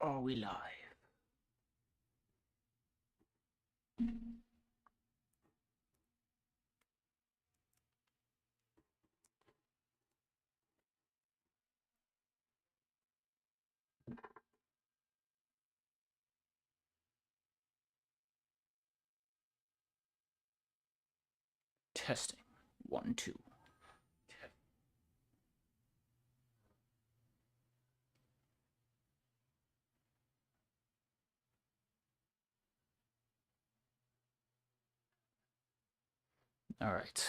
Are we live? Testing. 1, 2. Alright.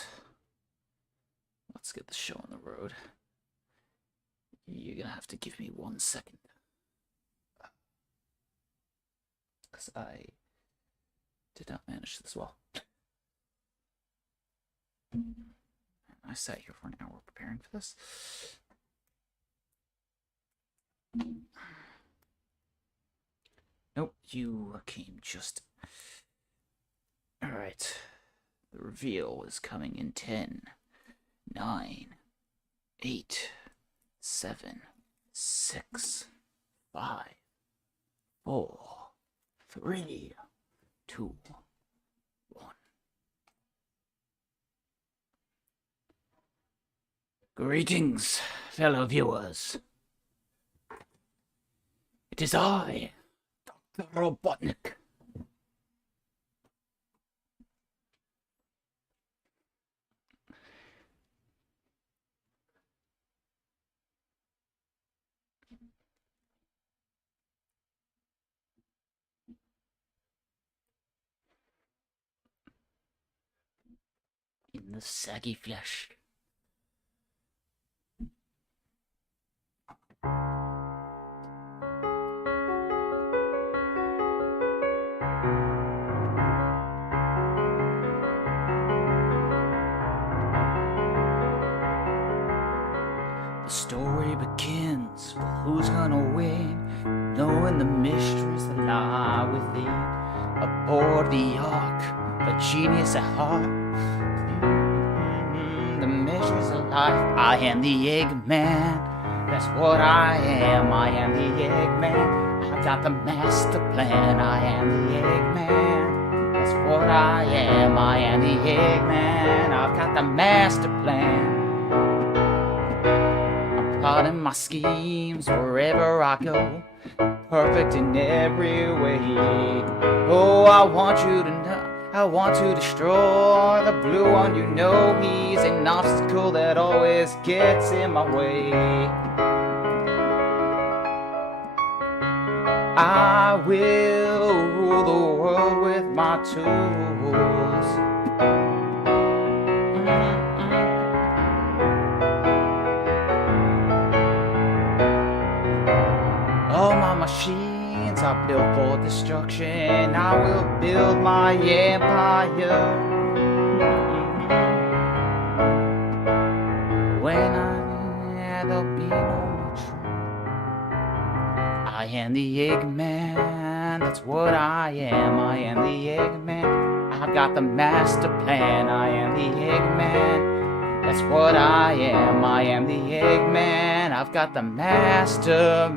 Let's get the show on the road. You're gonna have to give me 1 second. Because I did not manage this well. I sat here for an hour preparing for this. Nope, you came just... Alright. The reveal is coming in 10, 9, 8, 7, 6, 5, 4, 3, 2, 1. Greetings, fellow viewers. It is I, Dr. Robotnik. In the saggy flesh. The story begins with who's gonna win, knowing the mysteries that lie within. Aboard the ark, a genius at heart. The mysteries of life. I am the Eggman. That's what I am. I am the Eggman. I got the master plan. I am the Eggman. That's what I am. I am the Eggman. I've got the master plan. Plotting my schemes wherever I go, perfect in every way. Oh, I want you to know, I want to destroy the blue one. You know he's an obstacle that always gets in my way. I will rule the world with my tools. All my machines are built for destruction. I will build my empire. When there'll be no more trouble. I am the Eggman. That's what I am. I am the Eggman. I've got the master plan. I am the Eggman. That's what I am. I am the Eggman. I've got the master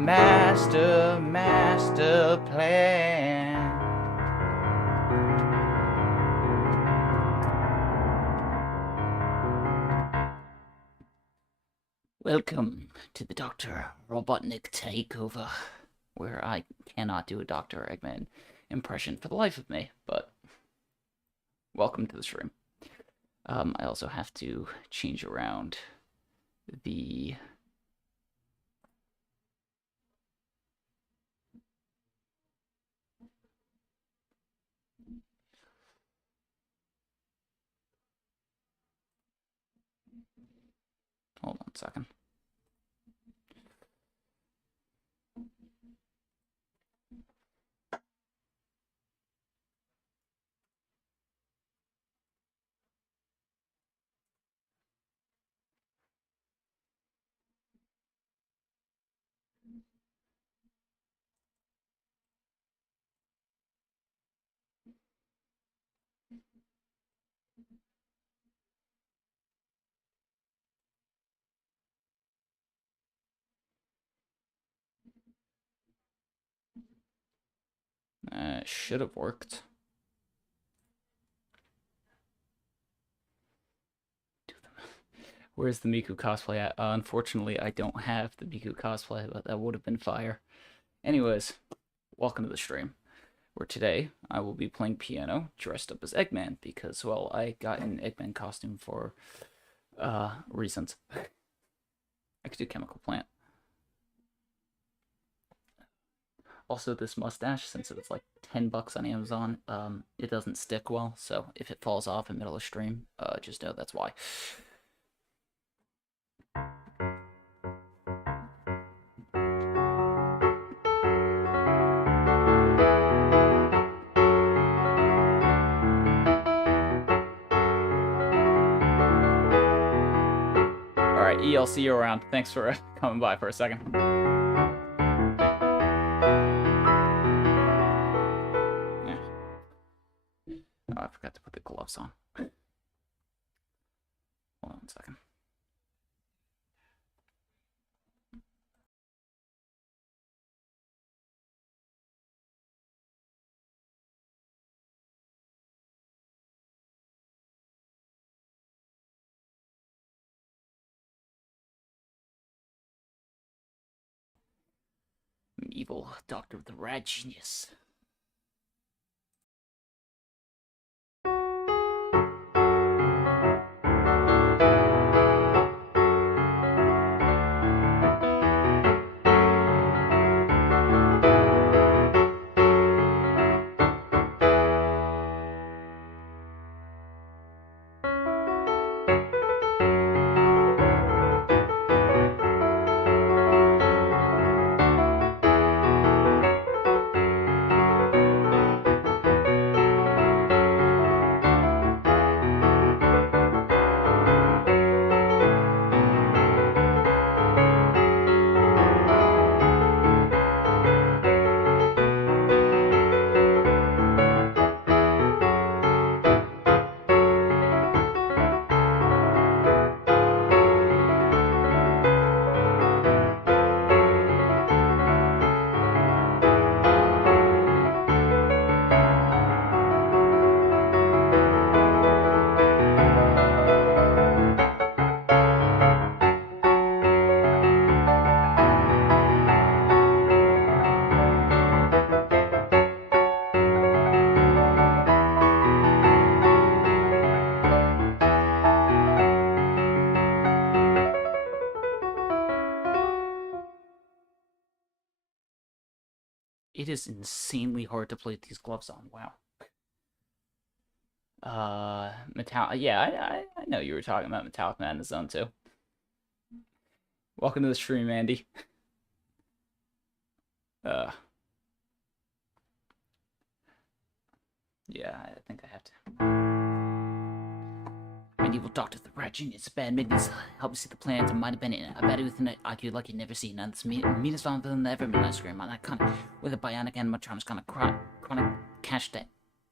plan. Welcome to the Dr. Robotnik takeover, where I cannot do a Dr. Eggman impression for the life of me, but welcome to the stream. I also have to change around the hold on a second. That should have worked. Where's the Miku cosplay at? Unfortunately, I don't have the Miku cosplay, but that would have been fire. Anyways, welcome to the stream, where today I will be playing piano dressed up as Eggman because, well, I got an Eggman costume for reasons. I could do Chemical Plant. Also, this mustache, since it was like $10 on Amazon, it doesn't stick well, so if it falls off in the middle of stream, just know that's why. Alright, E, I'll see you around. Thanks for coming by for a second. Yeah. Oh, I forgot to put the gloves on. Hold on 1 second. Evil Doctor of the Rad Genius. It is insanely hard to play these gloves on. Wow. Yeah, I know you were talking about Metallic Madness Zone too. Welcome to the stream, Andy. Yeah, I think I have to. Medieval Doctor, the Rat Genius, bad midnights, help me see the plans. I might have been in a battle with an IQ like you'd never seen. And this meanest villain ever midnight scream. On that kind of with a bionic animatronics kind of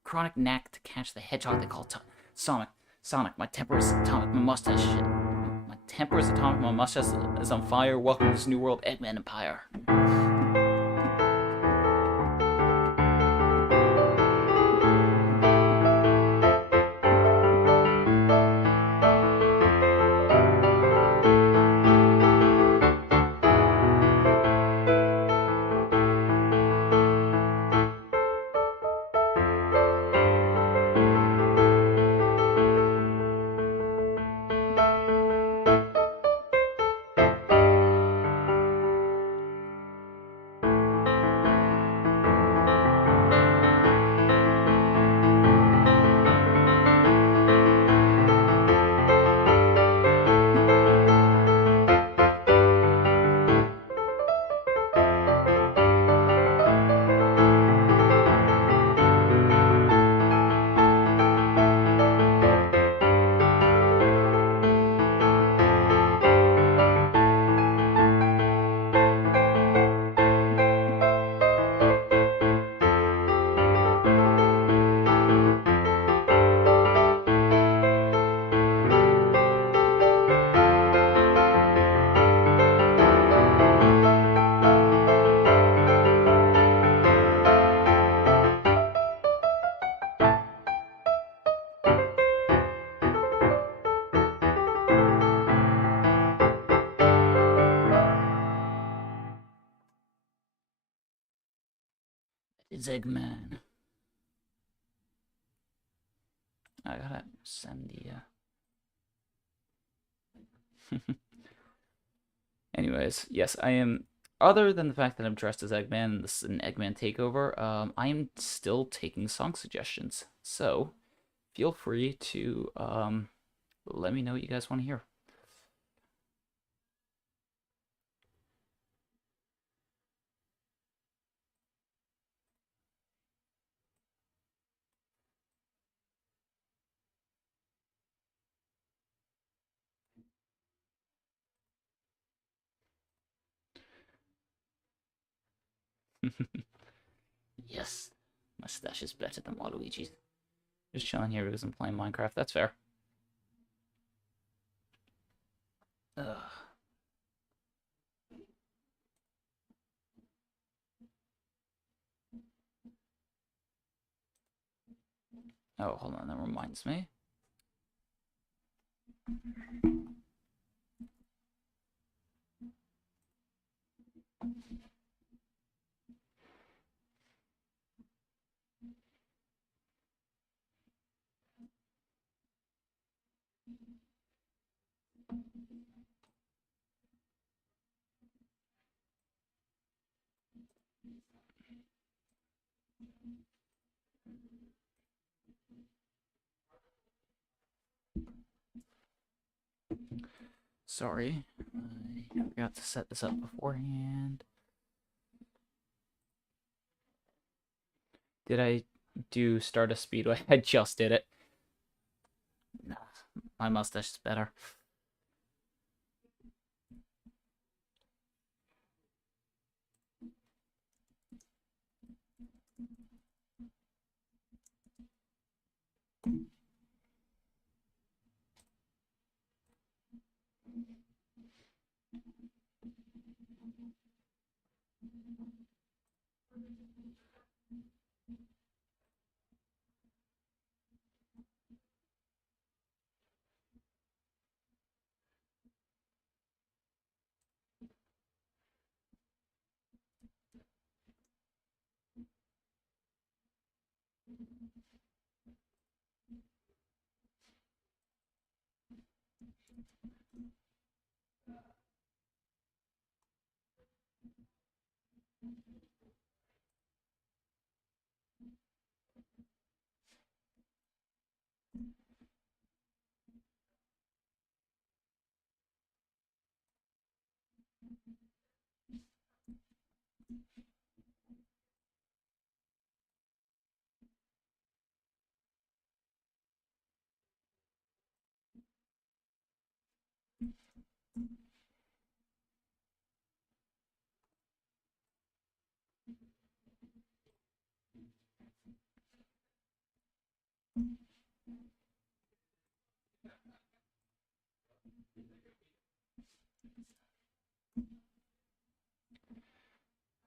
chronic knack to catch the hedgehog they call Sonic. My temper is atomic, my mustache is on fire. Welcome to this new world, Eggman Empire. It's Eggman. I gotta send the. Anyways, yes, I am. Other than the fact that I'm dressed as Eggman and this is an Eggman takeover, I am still taking song suggestions. So feel free to let me know what you guys want to hear. Yes, my stash is better than Waluigi's. Just chilling here because I'm playing Minecraft. That's fair. Ugh. Oh, hold on. That reminds me. Sorry, I forgot to set this up beforehand. Did I do Stardust Speedway? I just did it. Nah, my mustache is better.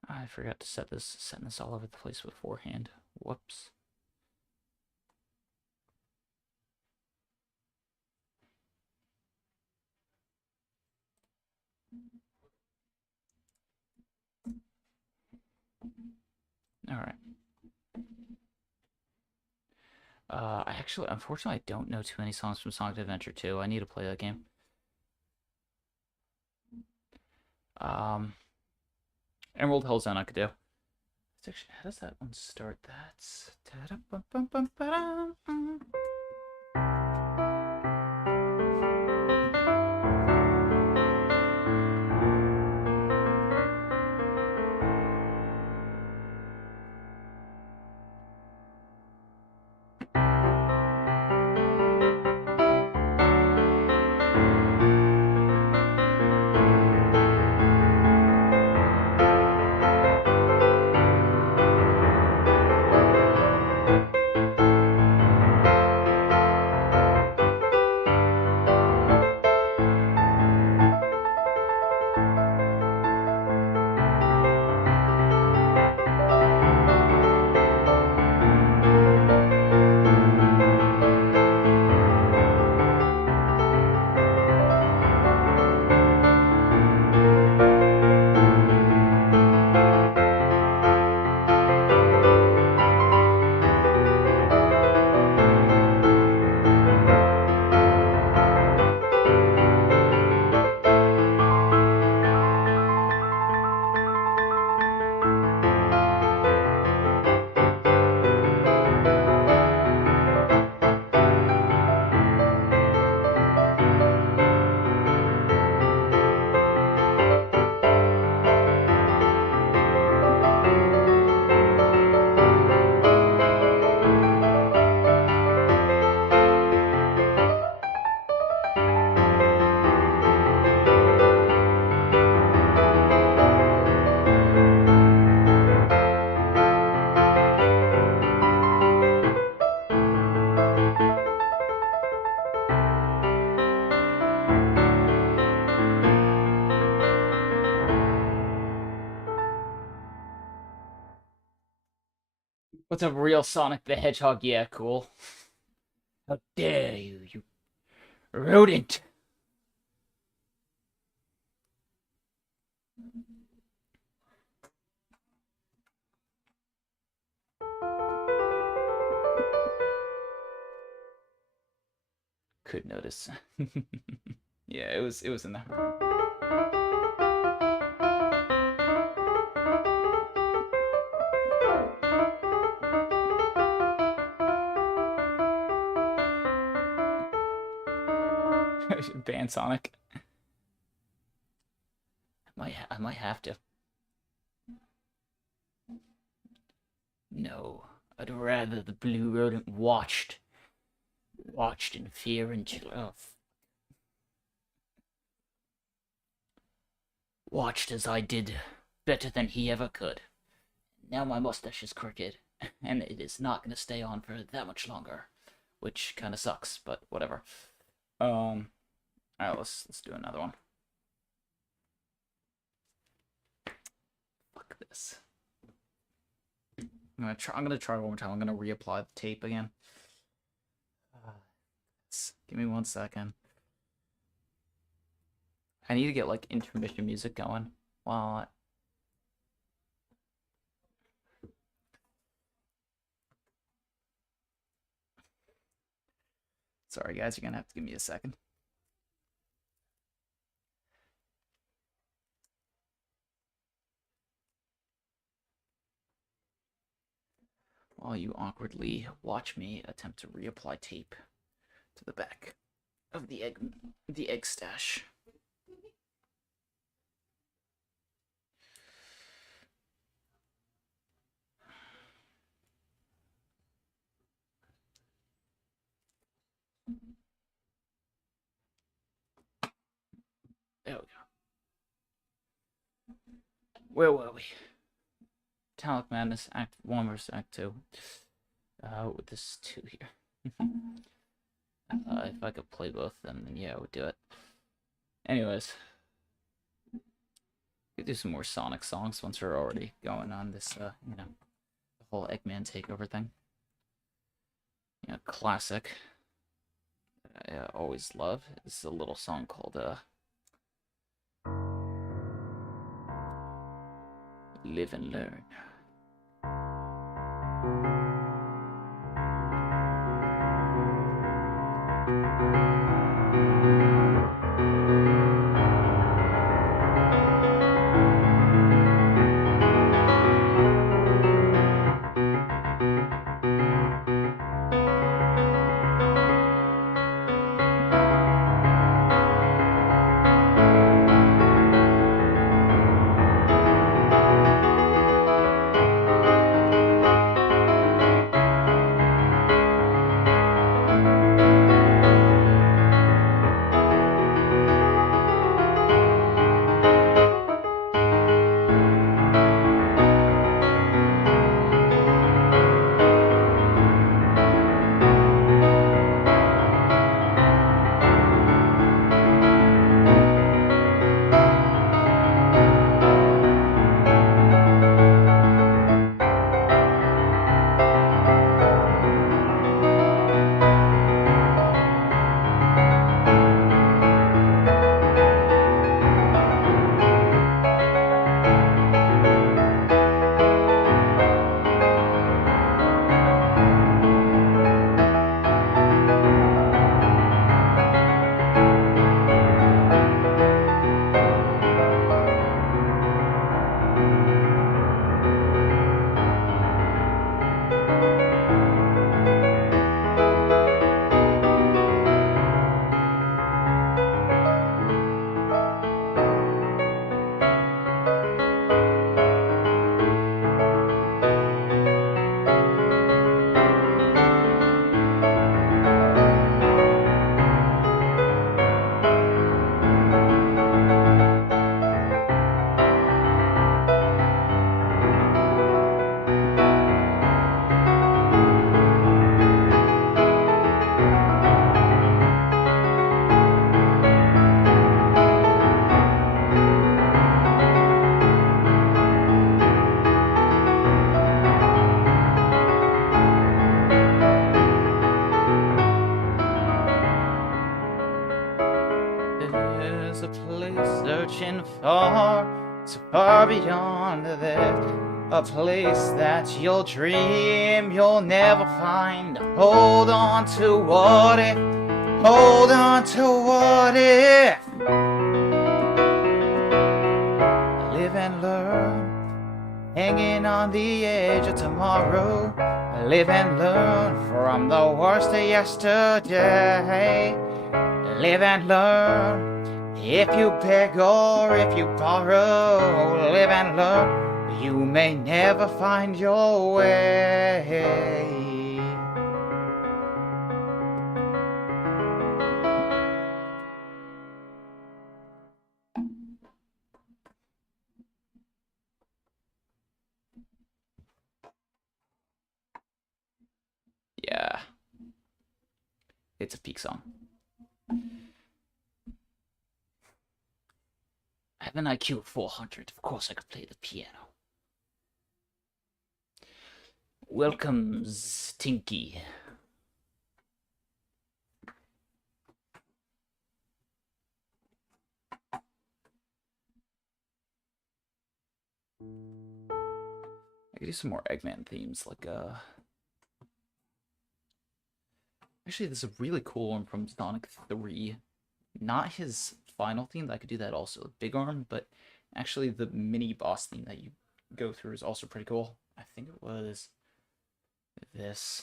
I forgot to set this all over the place beforehand. Whoops. All right. Unfortunately, I don't know too many songs from Sonic Adventure 2. I need to play that game. Emerald Hill Zone I could do. Actually, how does that one start? That's. What's a real Sonic the Hedgehog? Yeah, cool. How dare you, you rodent! Could notice. Yeah, it was in there. Ban Sonic. I might have to. No, I'd rather the blue rodent watched in fear and watched as I did better than he ever could. Now my mustache is crooked, and it is not going to stay on for that much longer, which kind of sucks, but whatever. All right, let's do another one. Fuck this. I'm gonna try one more time. I'm gonna reapply the tape again. Give me 1 second. I need to get like intermission music going while Sorry guys, you're gonna have to give me a second. While you awkwardly watch me attempt to reapply tape to the back of the egg stash. There we go. Where were we? Metallic Madness Act 1 versus Act 2. With this 2 here. If I could play both of them, then yeah, I would do it. Anyways. We could do some more Sonic songs once we're already going on this, the whole Eggman takeover thing. Yeah, classic. I always love. This is a little song called, Live and Learn. star, so far beyond this, a place that you'll dream you'll never find. Hold on to what if, hold on to what if. Live and learn, hanging on the edge of tomorrow. Live and learn from the worst of yesterday. Live and learn, if you beg or if you borrow. Live and learn, you may never find your way. Yeah, it's a peak song. I have an IQ of 400. Of course I could play the piano. Welcome, Tinky. I could do some more Eggman themes, like, Actually, there's a really cool one from Sonic 3. Not his final theme, I could do that also, Big Arm, but actually the mini boss theme that you go through is also pretty cool. I think it was this.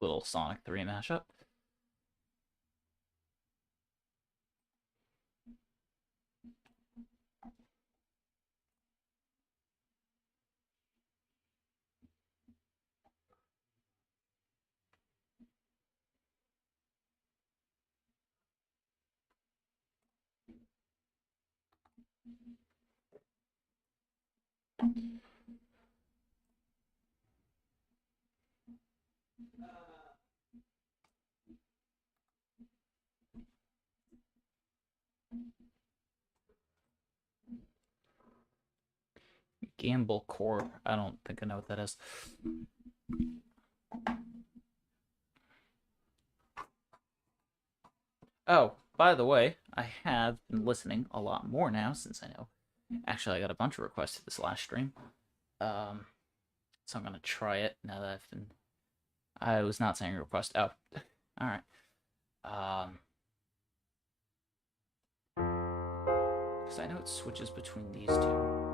Little Sonic 3 mashup. Gamble Core. I don't think I know what that is. Oh, by the way, I have been listening a lot more now since I know. Actually, I got a bunch of requests to this last stream. So I'm gonna try it now that I've been. I was not saying request. Oh, all right. Because I know it switches between these two.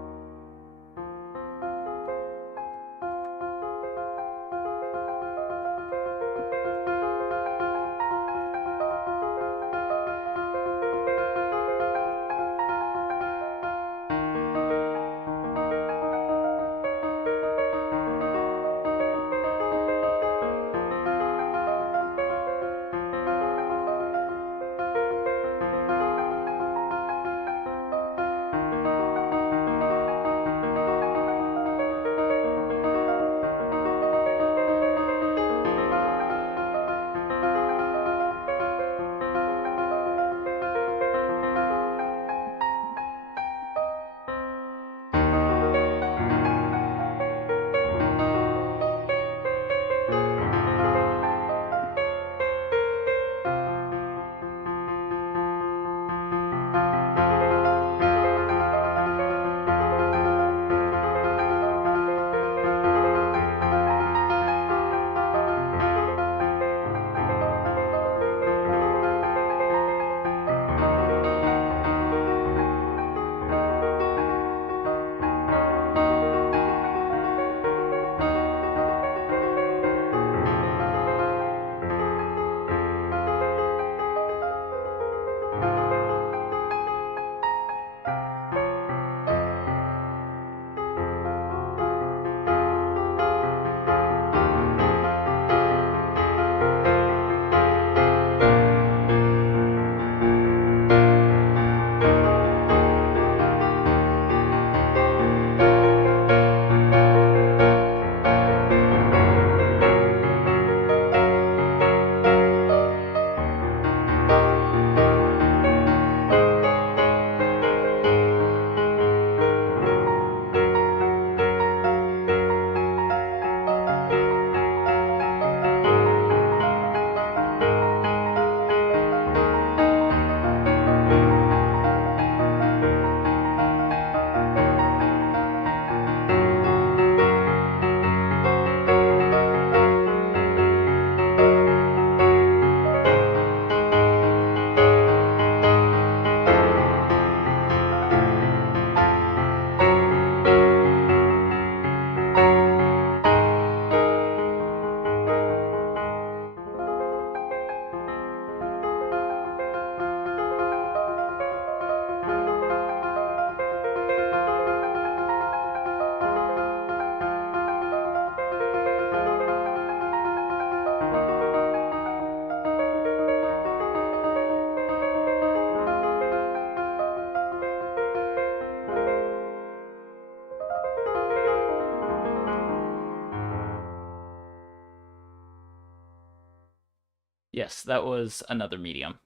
Yes, that was another medium.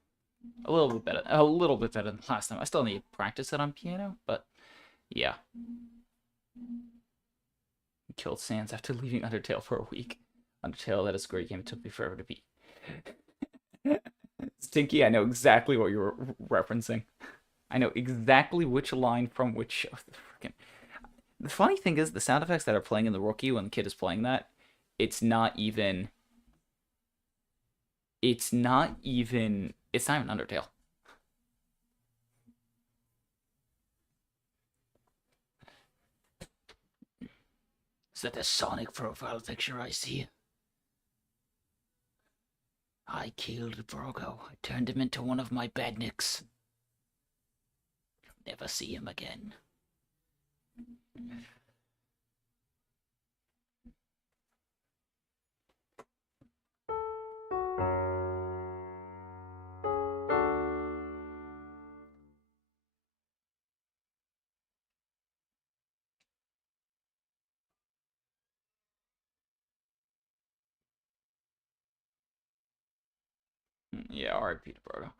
A little bit better. A little bit better than last time. I still need to practice it on piano, but yeah. Killed Sans after leaving Undertale for a week. Undertale, that is a great game. It took me forever to beat. Stinky, I know exactly what you're referencing. I know exactly which line from which show. The funny thing is, the sound effects that are playing in the Rookie when the kid is playing that, it's not even. It's not even. It's not even Undertale. Is that the Sonic profile picture I see? I killed Brogo. I turned him into one of my badniks. Never see him again. Yeah, R.I.P. to Brogo.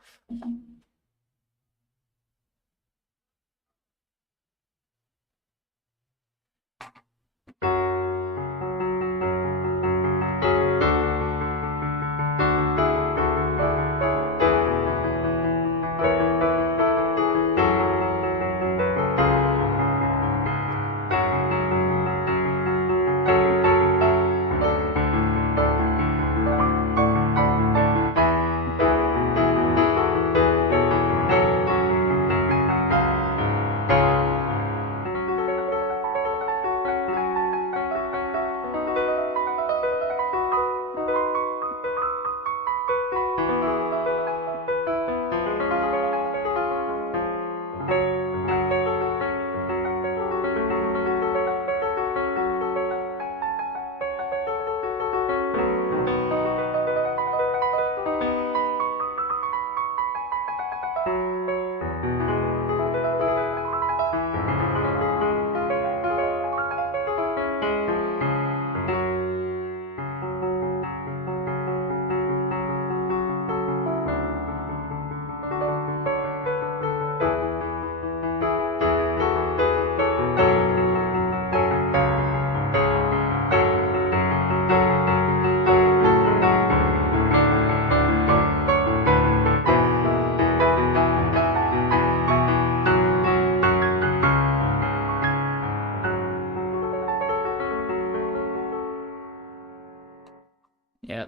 Yeah,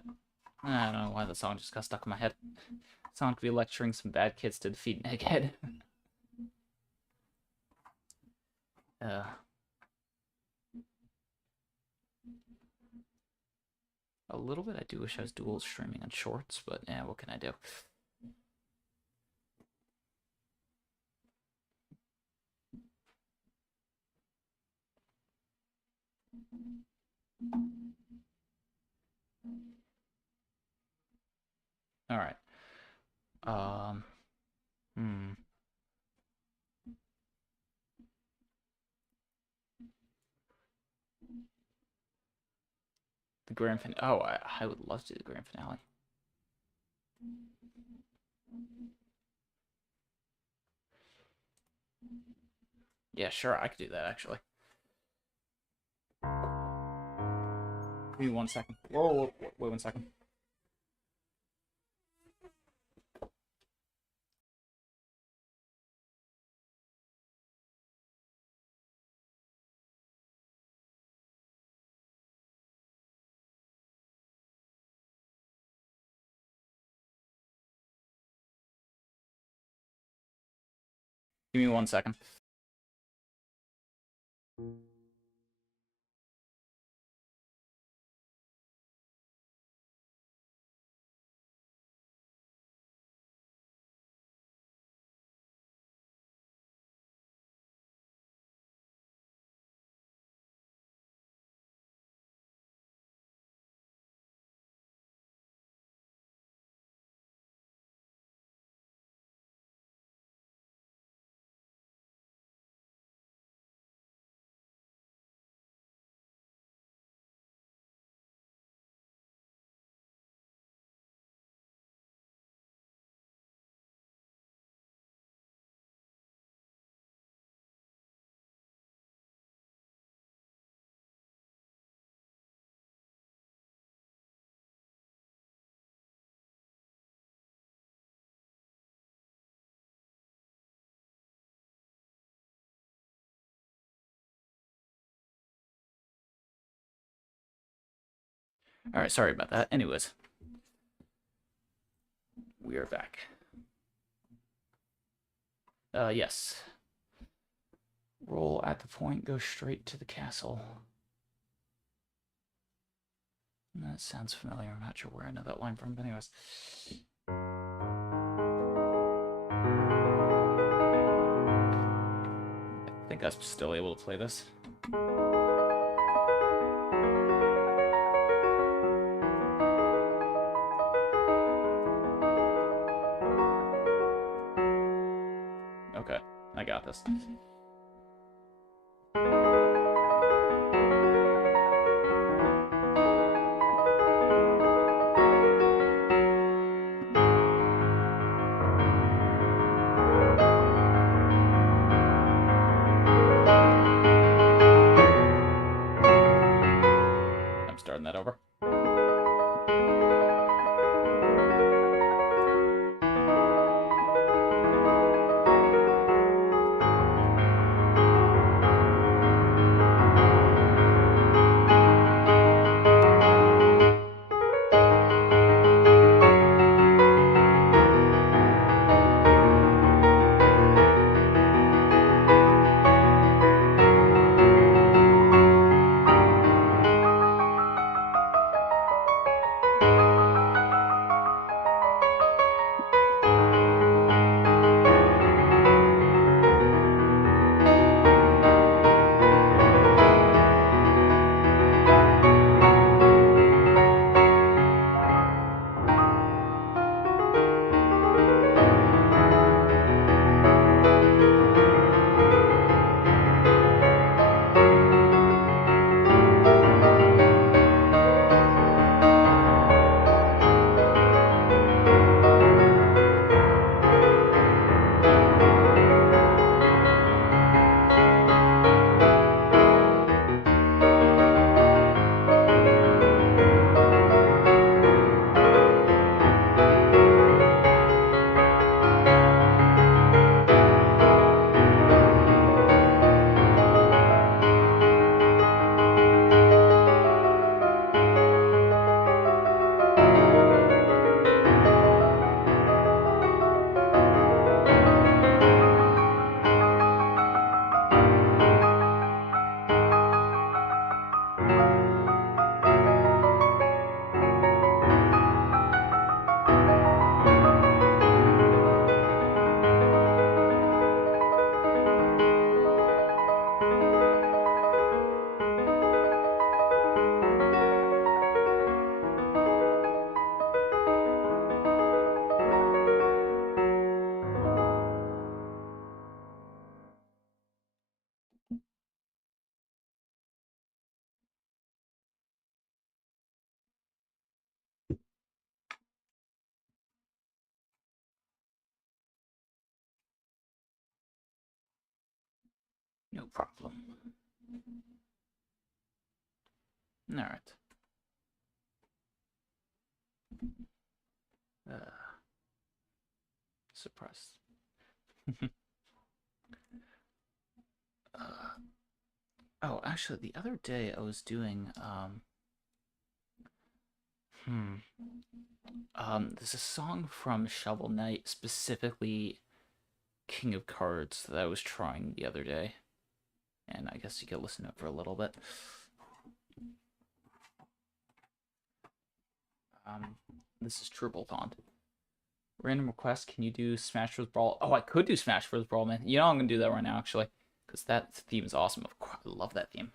I don't know why the song just got stuck in my head. Sound could be lecturing some bad kids to defeat an egghead. uh, a little bit. I do wish I was dual streaming on shorts, but yeah, what can I do? All right. Um. Hmm. The grand finale. Oh, I would love to do the grand finale. Yeah, sure, I could do that actually. Give me 1 second. Whoa, wait 1 second. Give me 1 second. All right, sorry about that. Anyways, we are back. Yes. Roll at the point, go straight to the castle. That sounds familiar. I'm not sure where I know that line from, but anyways. I think I'm still able to play this. Okay, I got this. I'm starting that over. No problem. All right. Suppressed. Oh, actually, the other day I was doing there's a song from Shovel Knight, specifically King of Cards that I was trying the other day. And I guess you could listen to it for a little bit. This is Triple Taunt. Random request, can you do Smash Bros. Brawl? Oh, I could do Smash Bros. Brawl, man. You know I'm going to do that right now, actually. Because that theme is awesome. Of course, I love that theme.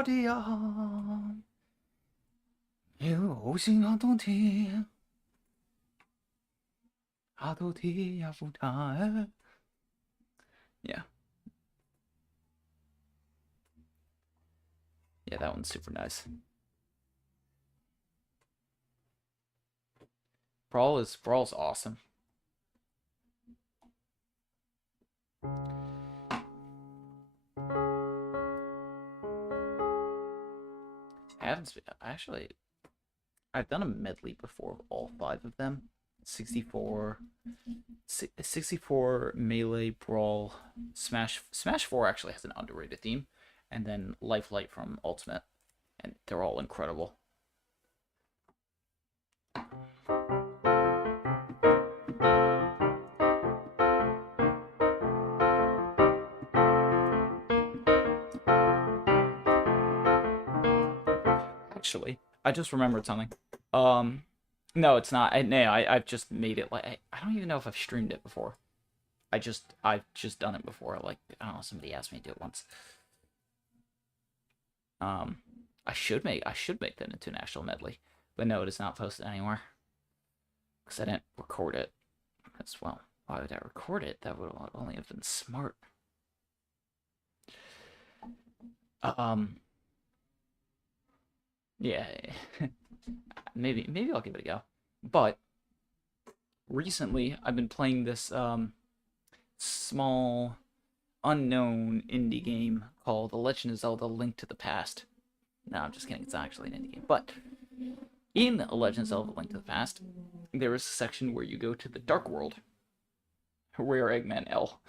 Guardian, 有心要动听，阿杜提亚夫塔。Yeah. Yeah, that one's super nice. Brawl's awesome. I've done a medley before of all 5 of them. 64 Melee, Brawl, Smash 4 actually has an underrated theme, and then Lifelight from Ultimate, and they're all incredible. Actually, I just remembered something. No, it's not. I've just made it like I don't even know if I've streamed it before. I've just done it before. Like, I don't know, somebody asked me to do it once. I should make that into an actual medley, but no, it is not posted anywhere because I didn't record it. As well, why would I record it? That would only have been smart. Yeah, maybe I'll give it a go. But recently, I've been playing this small, unknown indie game called The Legend of Zelda: Link to the Past. No, I'm just kidding. It's not actually an indie game. But in The Legend of Zelda: Link to the Past, there is a section where you go to the Dark World, where Eggman L.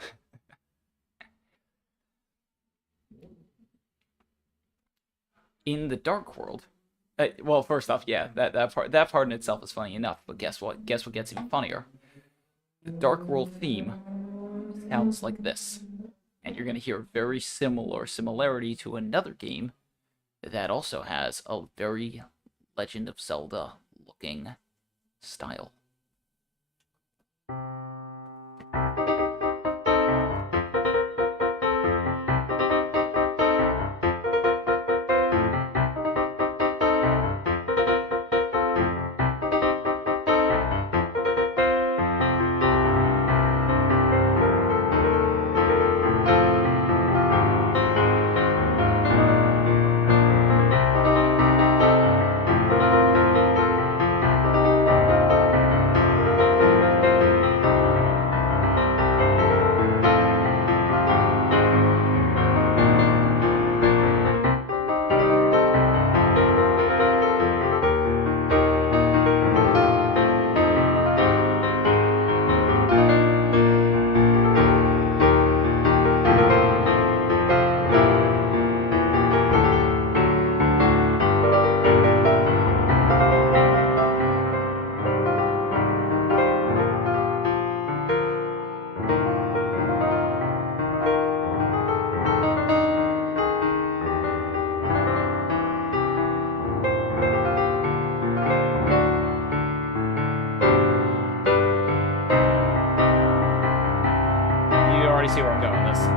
In the Dark World, well, first off, yeah, that part in itself is funny enough. But guess what? Guess what gets even funnier? The Dark World theme sounds like this, and you're gonna hear a very similarity to another game that also has a very Legend of Zelda looking style. You already see where I'm going with this.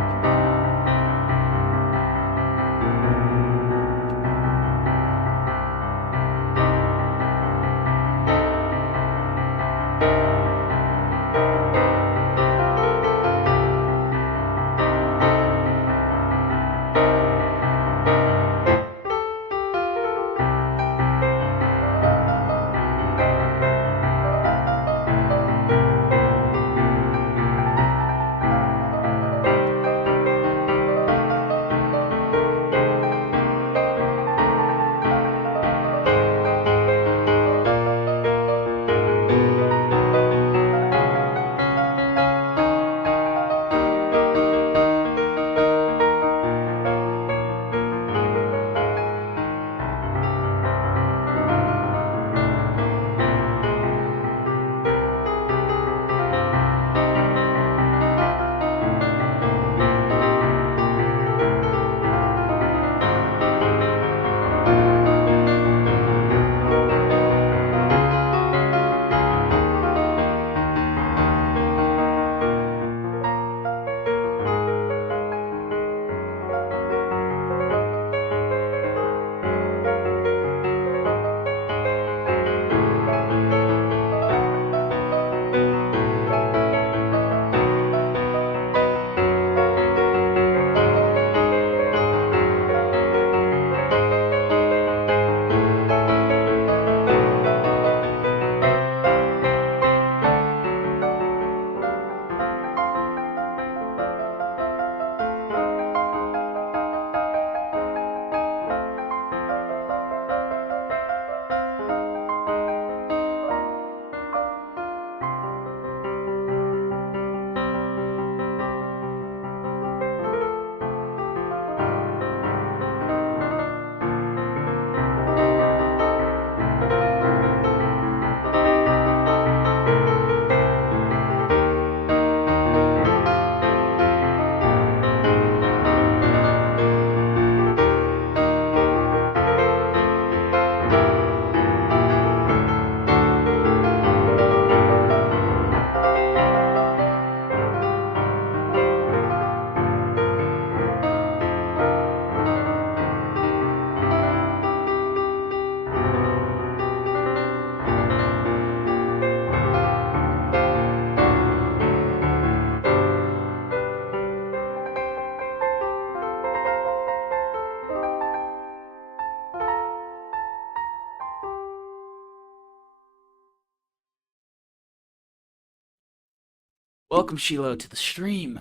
Welcome, Shiloh, to the stream.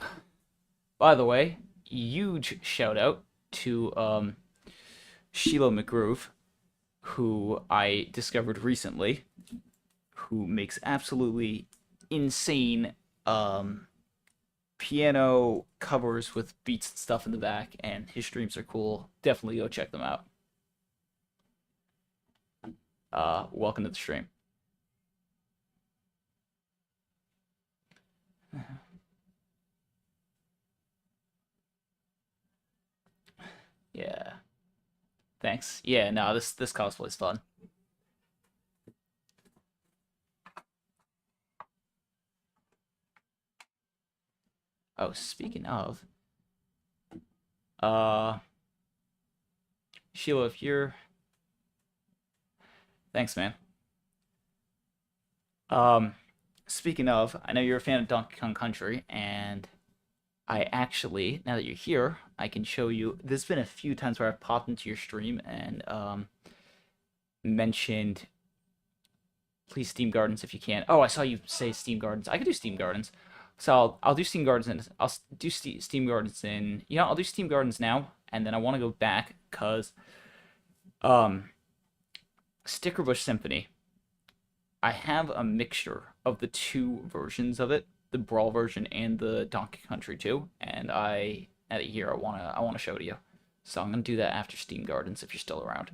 By the way, huge shout out to Shiloh McGroove, who I discovered recently, who makes absolutely insane piano covers with beats and stuff in the back, and his streams are cool. Definitely go check them out. Welcome to the stream. Yeah. Thanks. Yeah, no, this cosplay is fun. Oh, speaking of, uh, Sheila, if you're, thanks, man. Um, Speaking of, I know you're a fan of Donkey Kong Country, and I actually, now that you're here, I can show you. There's been a few times where I've popped into your stream and mentioned, please Steam Gardens if you can. Oh, I saw you say Steam Gardens. I could do Steam Gardens. So I'll do Steam Gardens and I'll do Steam Gardens in, I'll do Steam Gardens now, and then I want to go back because um Stickerbush Symphony, I have a mixture of the two versions of it, the Brawl version and the Donkey Country 2, and now that you're here, I wanna show it to you. So I'm gonna do that after Steam Gardens if you're still around.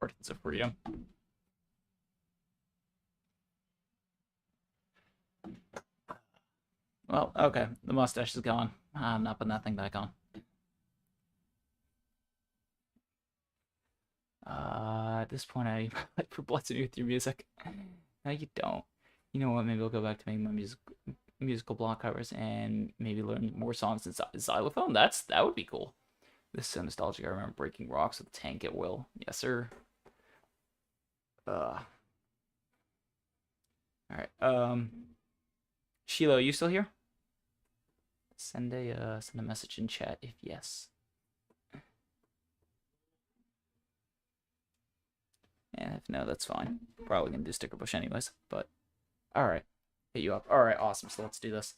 Gardens of Freedom. Well, okay, the mustache is gone. I'm not putting that thing back on. At this point, I like for blessing me with your music. No, you don't. You know what? Maybe I'll go back to making my musical block covers and maybe learn more songs in xylophone. That would be cool. This is so nostalgic. I remember breaking rocks with a tank at will. Yes, sir. All right. Chilo, are you still here? Send a message in chat if yes. And if no, that's fine. Probably gonna do sticker push anyways, but alright. Hit you up. Alright, awesome. So let's do this.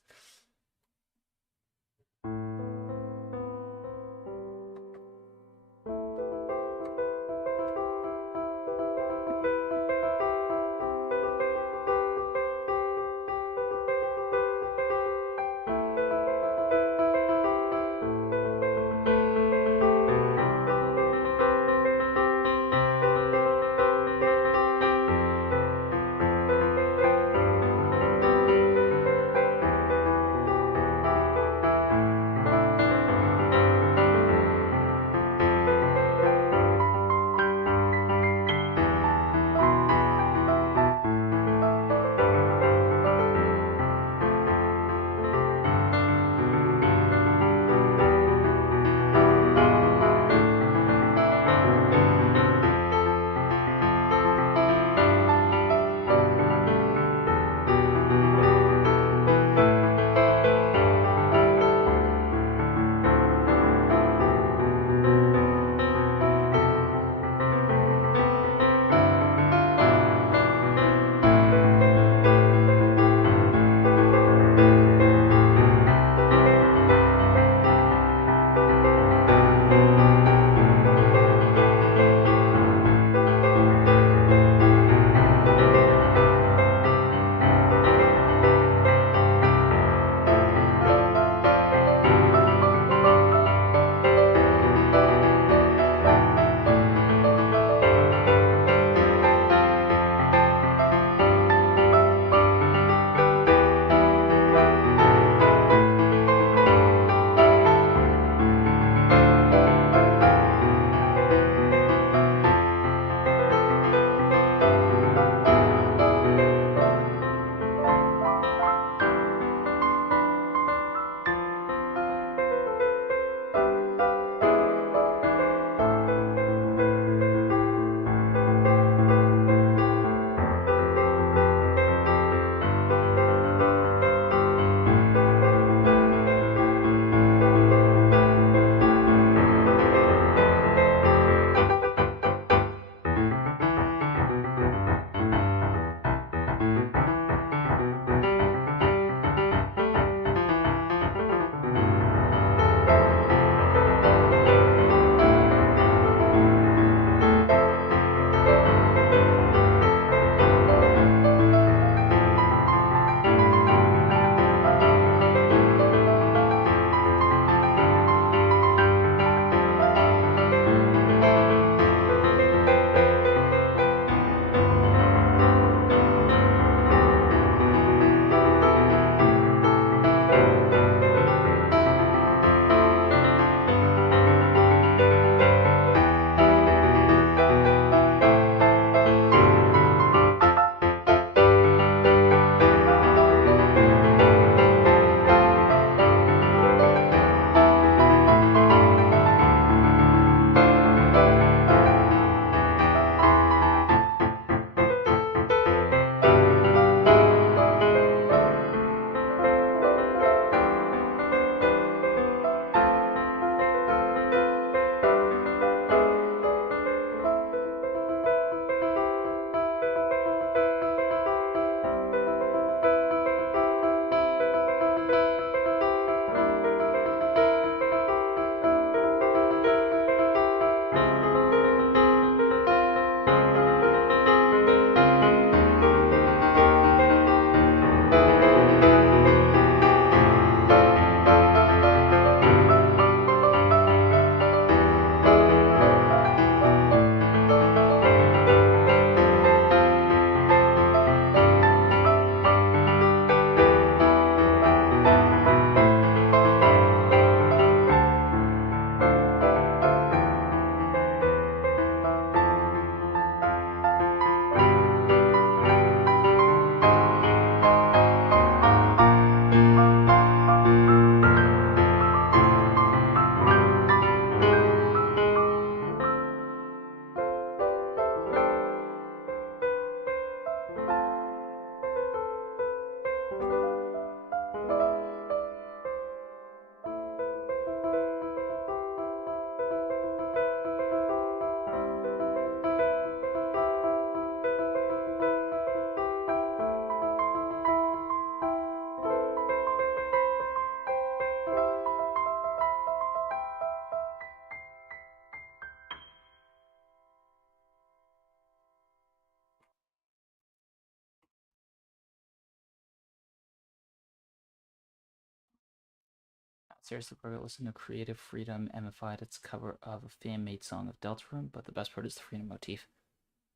Seriously, bro, listen to Creative Freedom MFI'd its cover of a fan-made song of Deltarune, but the best part is the freedom motif.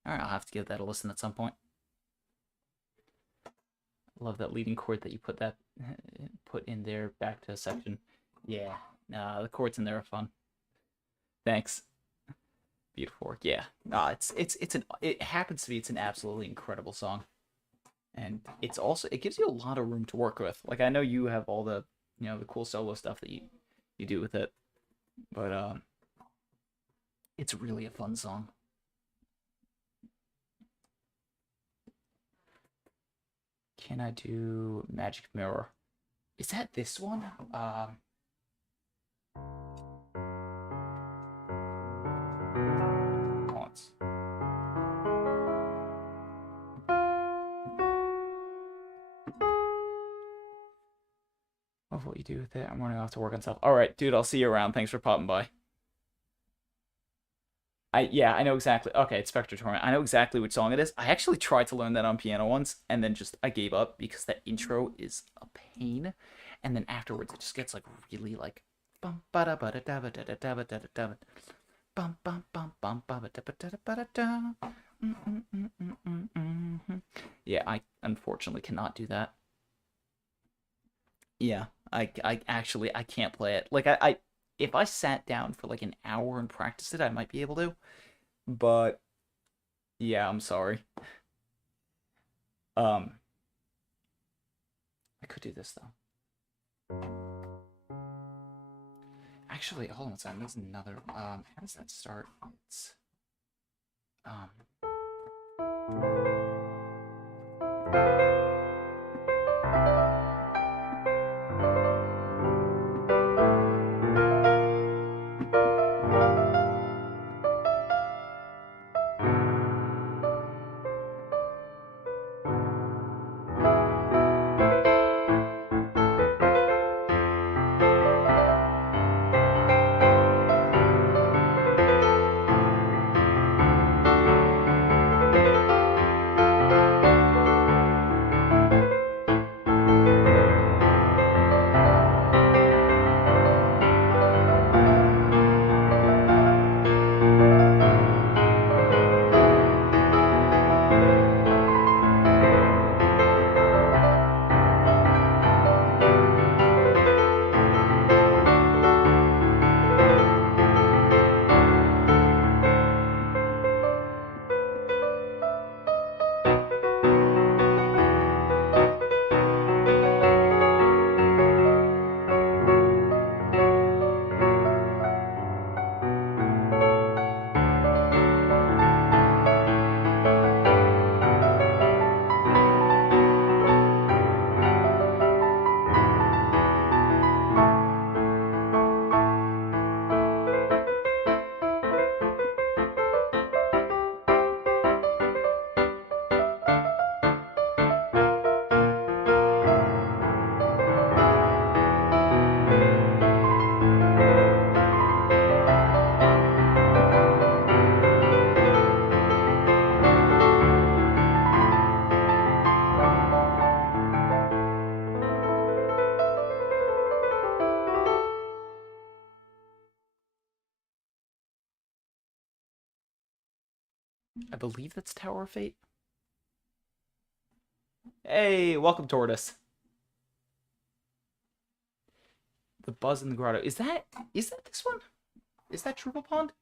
Alright, I'll have to give that a listen at some point. Love that leading chord that you put in there back to a section. Yeah, the chords in there are fun. Thanks. Beautiful work. Yeah, it happens to be it's an absolutely incredible song, and it gives you a lot of room to work with. Like I know you have all the the cool solo stuff that you do with it, but it's really a fun song. Can I do Magic Mirror? Is that this one? Once. Love what you do with it. I'm running off to work on stuff. All right, dude. I'll see you around. Thanks for popping by. I know exactly. Okay, it's Spectre Torment. I know exactly which song it is. I actually tried to learn that on piano once, and then I gave up because that intro is a pain, and then afterwards it just gets like really like bum ba da ba da da ba da da da ba da da da bum bum bum bum ba da ba da da da. Yeah, I unfortunately cannot do that. Yeah, I actually I can't play it. Like I if I sat down for like an hour and practiced it, I might be able to. But yeah, I'm sorry. I could do this though. Actually, hold on a second. There's another. How does that start? It's um. I believe that's Tower of Fate. Hey, welcome, Tortoise. The Buzz in the Grotto. Is that this one? Is that Triple Pond?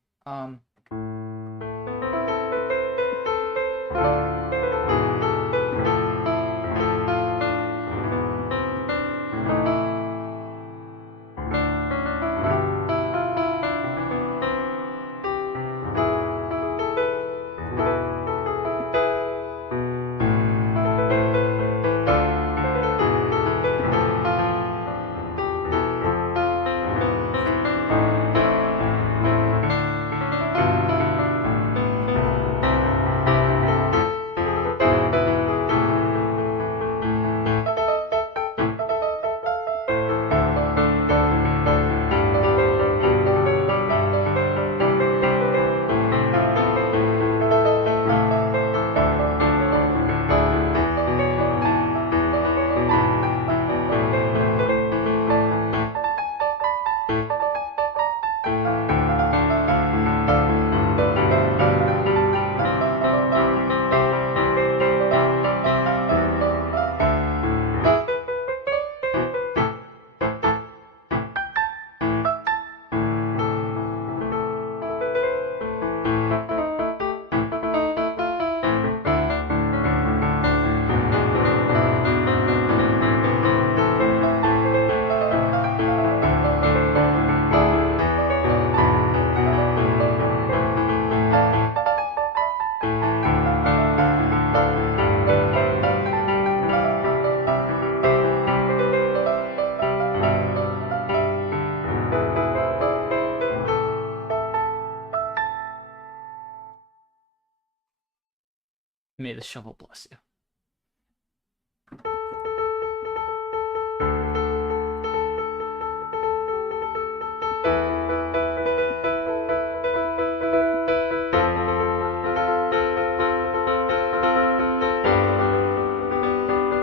this shovel, bless you.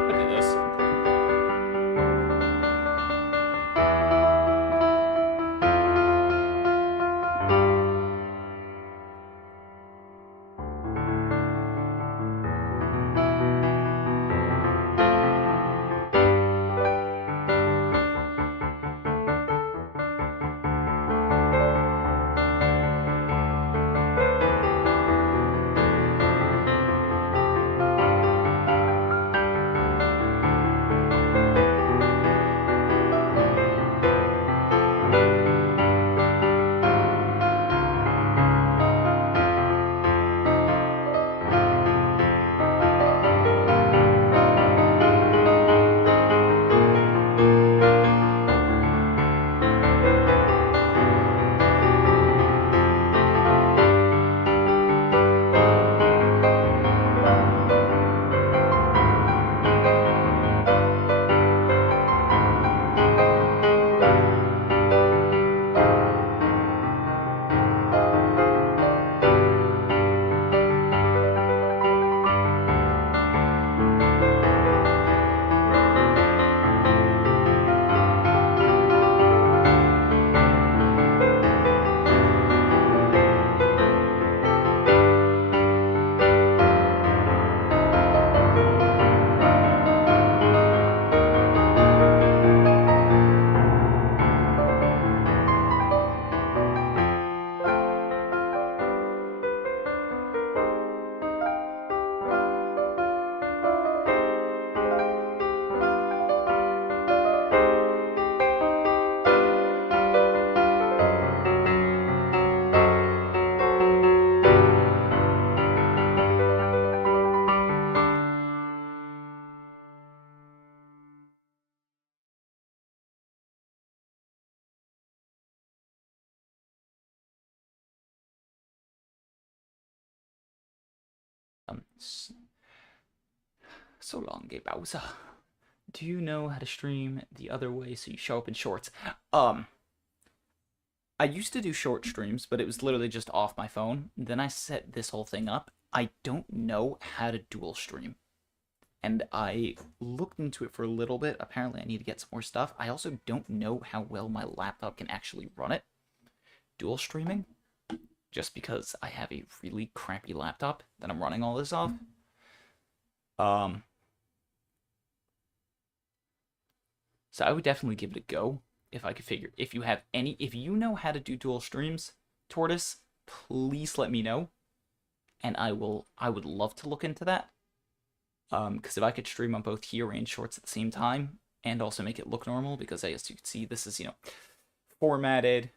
I'll do this. So long, Gay Bowser. Do you know how to stream the other way so you show up in shorts? I used to do short streams, but it was literally just off my phone. Then I set this whole thing up. I don't know how to dual stream. And I looked into it for a little bit. Apparently I need to get some more stuff. I also don't know how well my laptop can actually run it. Dual streaming. Just because I have a really crappy laptop that I'm running all this off. So I would definitely give it a go if I could figure. If you know how to do dual streams, Tortoise, please let me know, and I would love to look into that. Because if I could stream on both here and shorts at the same time, and also make it look normal, because as you can see, this is formatted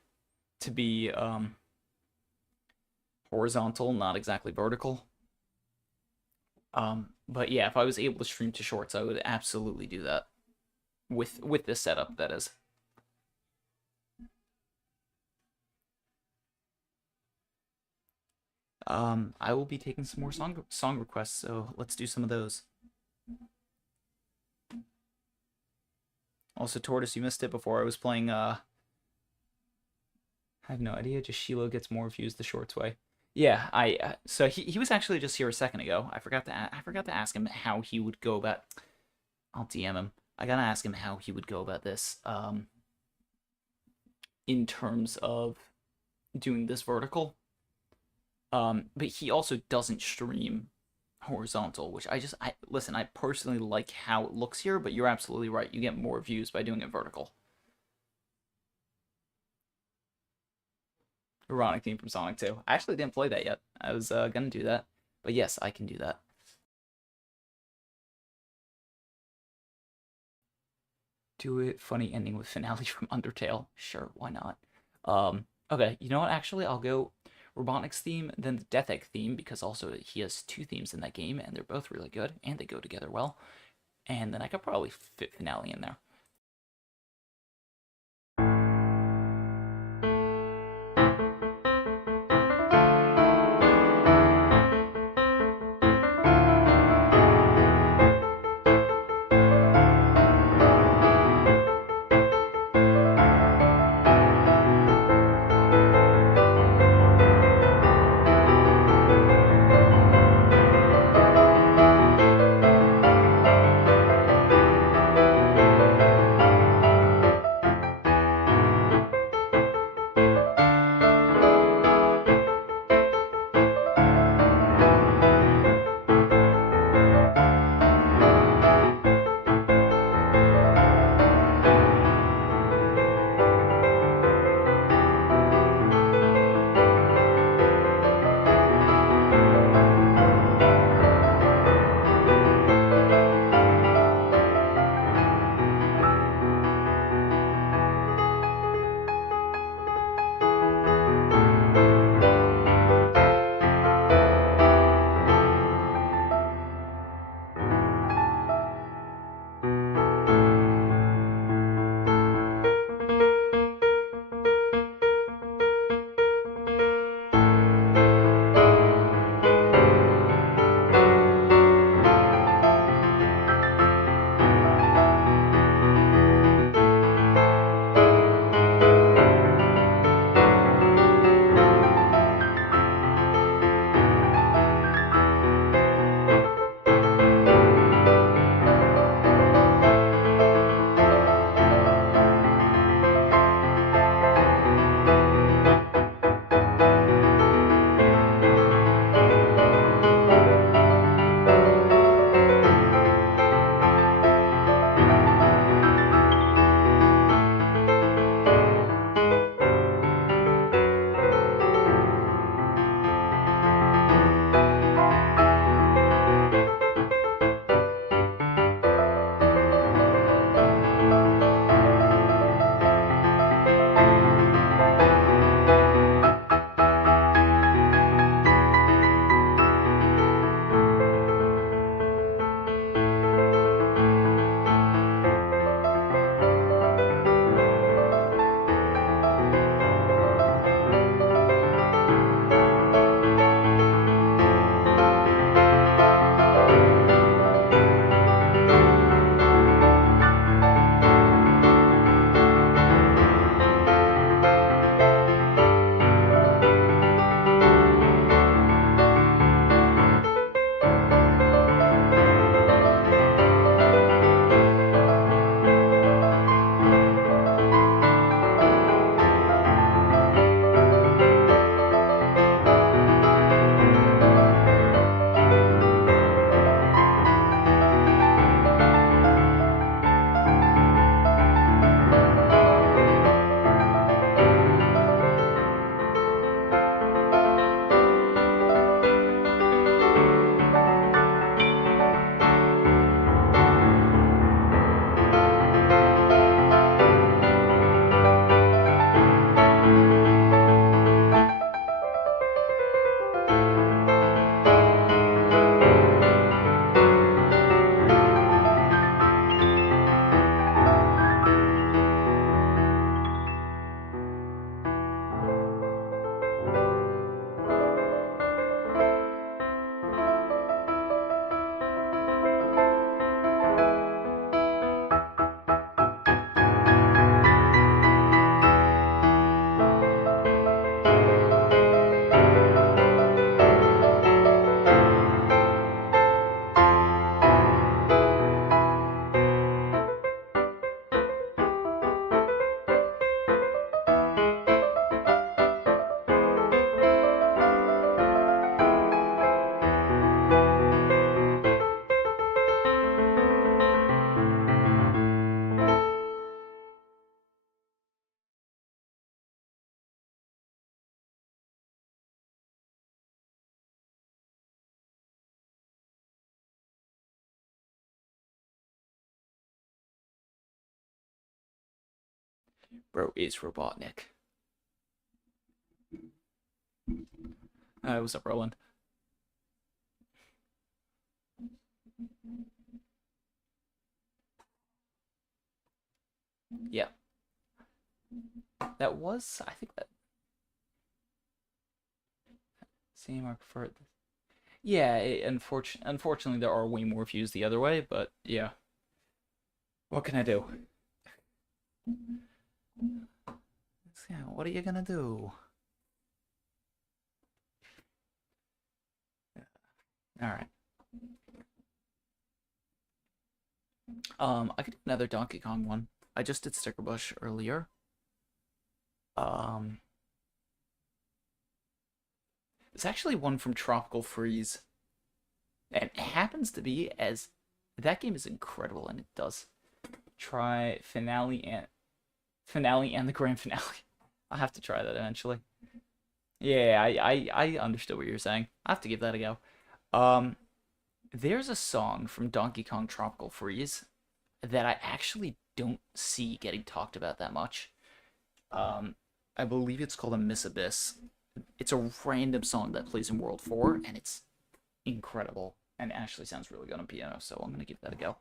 to be horizontal, not exactly vertical. But yeah, if I was able to stream to shorts, I would absolutely do that. With this setup, that is. I will be taking some more song requests, so let's do some of those. Also, Tortoise, you missed it before I was playing, I have no idea, just Shiloh gets more views the shorts way. Yeah, so he was actually just here a second ago. I forgot to ask him how he would go about. I'll DM him. I gotta ask him how he would go about this, in terms of doing this vertical. But he also doesn't stream horizontal, which listen, I personally like how it looks here, but you're absolutely right. You get more views by doing it vertical. Ironic theme from Sonic 2. I actually didn't play that yet. I was gonna do that. But yes, I can do that. Do it funny ending with finale from Undertale. Sure, why not? Okay, you know what? Actually, I'll go Robotnik's theme, then the Death Egg theme, because also he has two themes in that game, and they're both really good, and they go together well. And then I could probably fit finale in there. Bro is Robotnik. What's up, Roland? Yeah, that was, I think that same I prefer it. Yeah, unfortunately, there are way more views the other way, but yeah. What can I do? Yeah, what are you gonna do? Alright. I could do another Donkey Kong one. I just did Sticker Bush earlier. Um, it's actually one from Tropical Freeze. And it happens to be as that game is incredible, and it does. Try finale and the grand finale. I'll have to try that eventually. Yeah, I understood what you were saying. I have to give that a go. Um, there's a song from Donkey Kong Tropical Freeze that I actually don't see getting talked about that much. Um, I believe it's called a Miss Abyss. It's a random song that plays in World 4, and it's incredible. And it actually sounds really good on piano, so I'm gonna give that a go.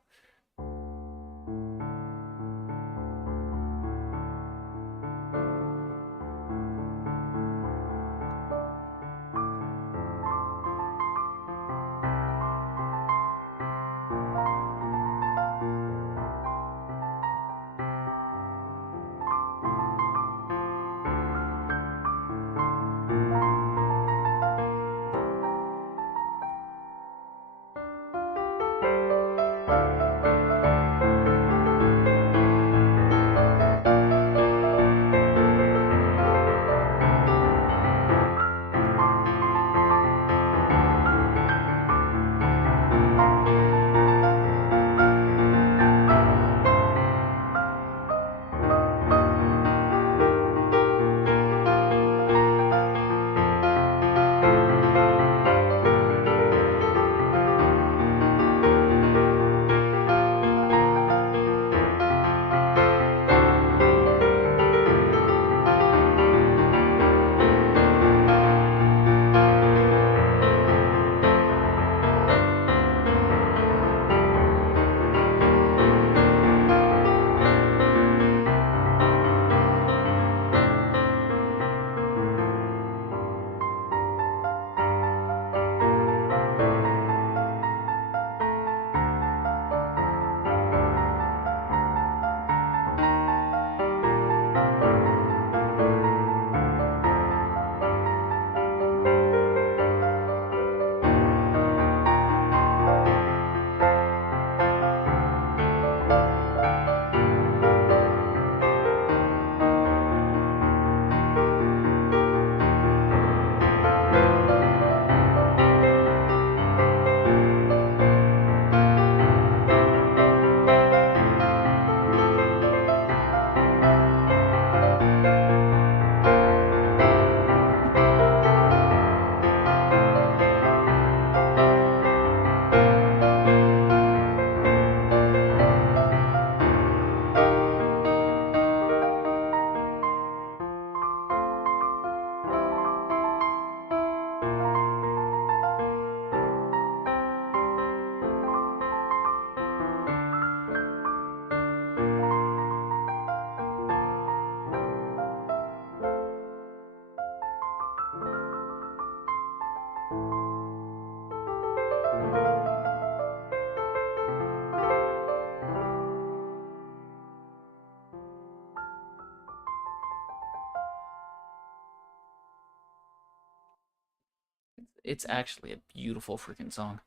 It's actually a beautiful freaking song.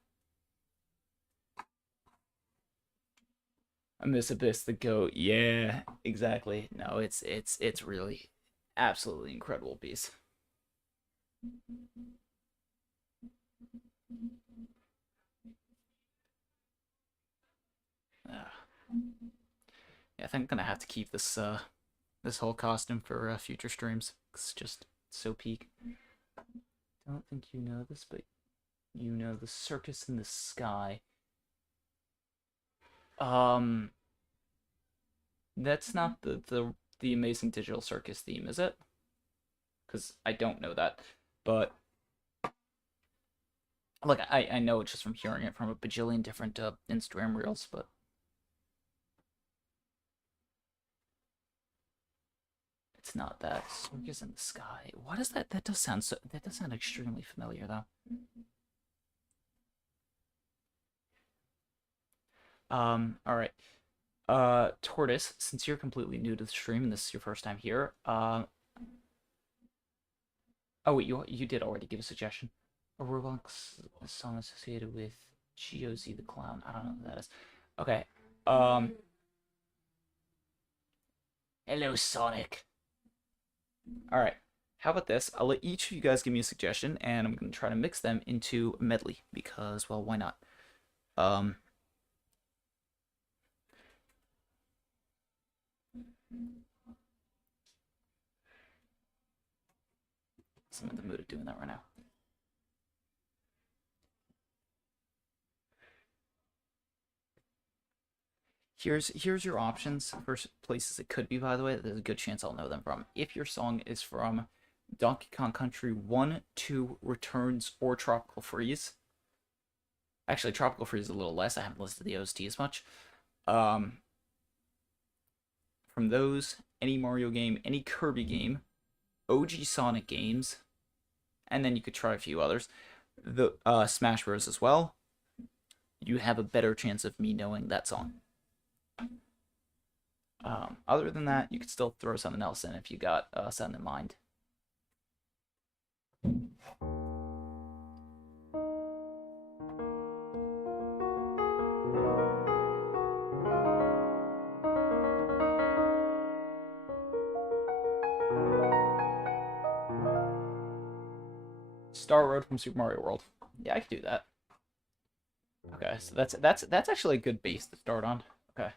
I Miss Abyss the goat. Yeah, exactly. No, it's really absolutely incredible piece. Yeah, I think I'm gonna have to keep this whole costume for future streams. It's just so peak. Don't think you know this, but you know the circus in the sky. Um, that's not the the Amazing Digital Circus theme, is it? Because I don't know that. But like I know it just from hearing it from a bajillion different Instagram reels, but it's not that. Circus in the Sky. What is that? That does sound extremely familiar though. All right. Tortoise, since you're completely new to the stream and this is your first time here, oh wait, you did already give a suggestion. A Roblox song associated with GOZ the Clown. I don't know who that is. Okay. Um. Hello, Sonic. All right. How about this? I'll let each of you guys give me a suggestion, and I'm gonna try to mix them into a medley because, well, why not? Um. I'm in the mood of doing that right now. Here's your options for places it could be, by the way. There's a good chance I'll know them from. If your song is from Donkey Kong Country 1, 2, Returns, or Tropical Freeze. Actually, Tropical Freeze is a little less. I haven't listened to the OST as much. From those, any Mario game, any Kirby game, OG Sonic games, and then you could try a few others. The Smash Bros. As well. You have a better chance of me knowing that song. Other than that, you could still throw something else in if you got something in mind. Star Road from Super Mario World. Yeah, I could do that. Okay, so that's actually a good base to start on. Okay.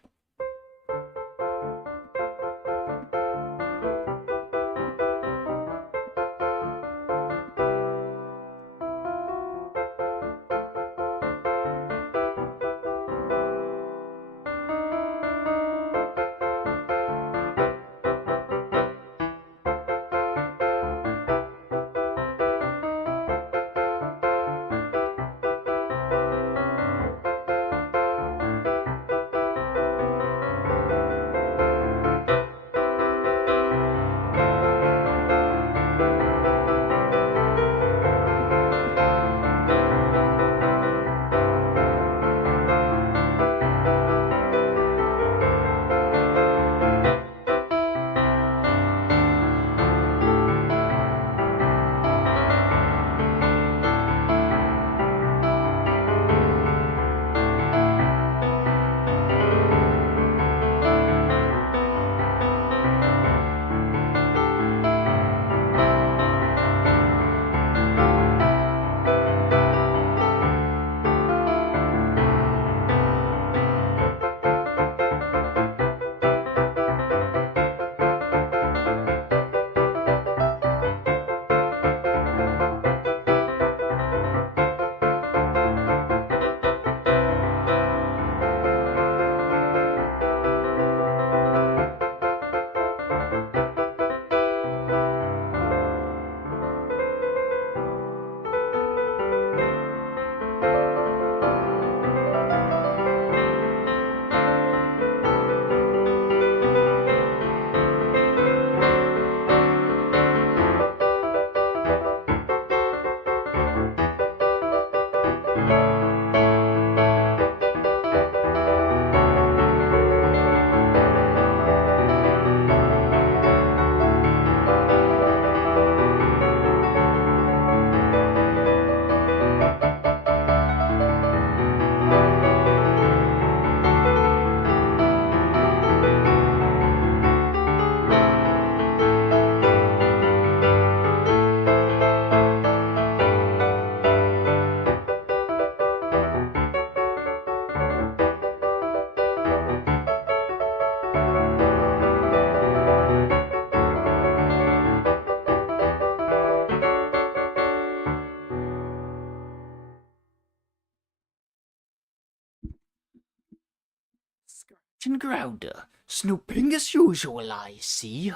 Grounder, snooping as usual, I see.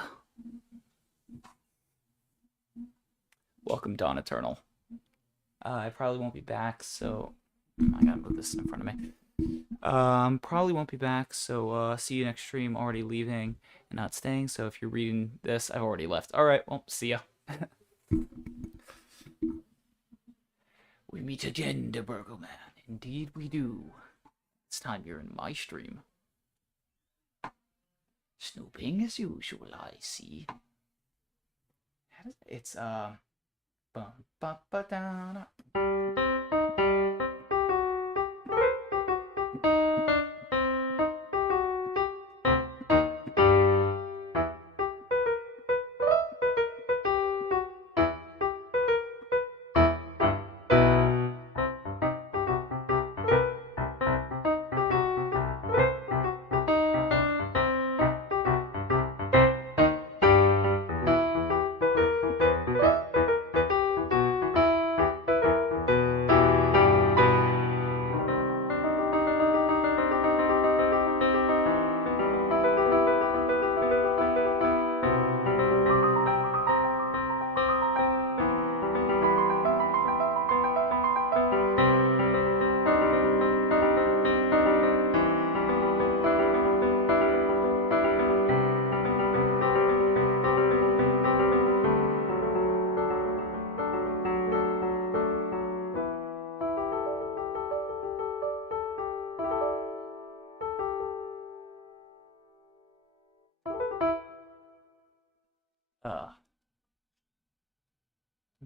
Welcome, Dawn Eternal. I probably won't be back, so I gotta move this in front of me. Probably won't be back, so see you next stream. Already leaving and not staying, so if you're reading this, I've already left. Alright, well, see ya. We meet again, the Burgle Man. Indeed we do. This time you're in my stream. Snooping as usual, I see. It's, bum, ba, ba, da, da.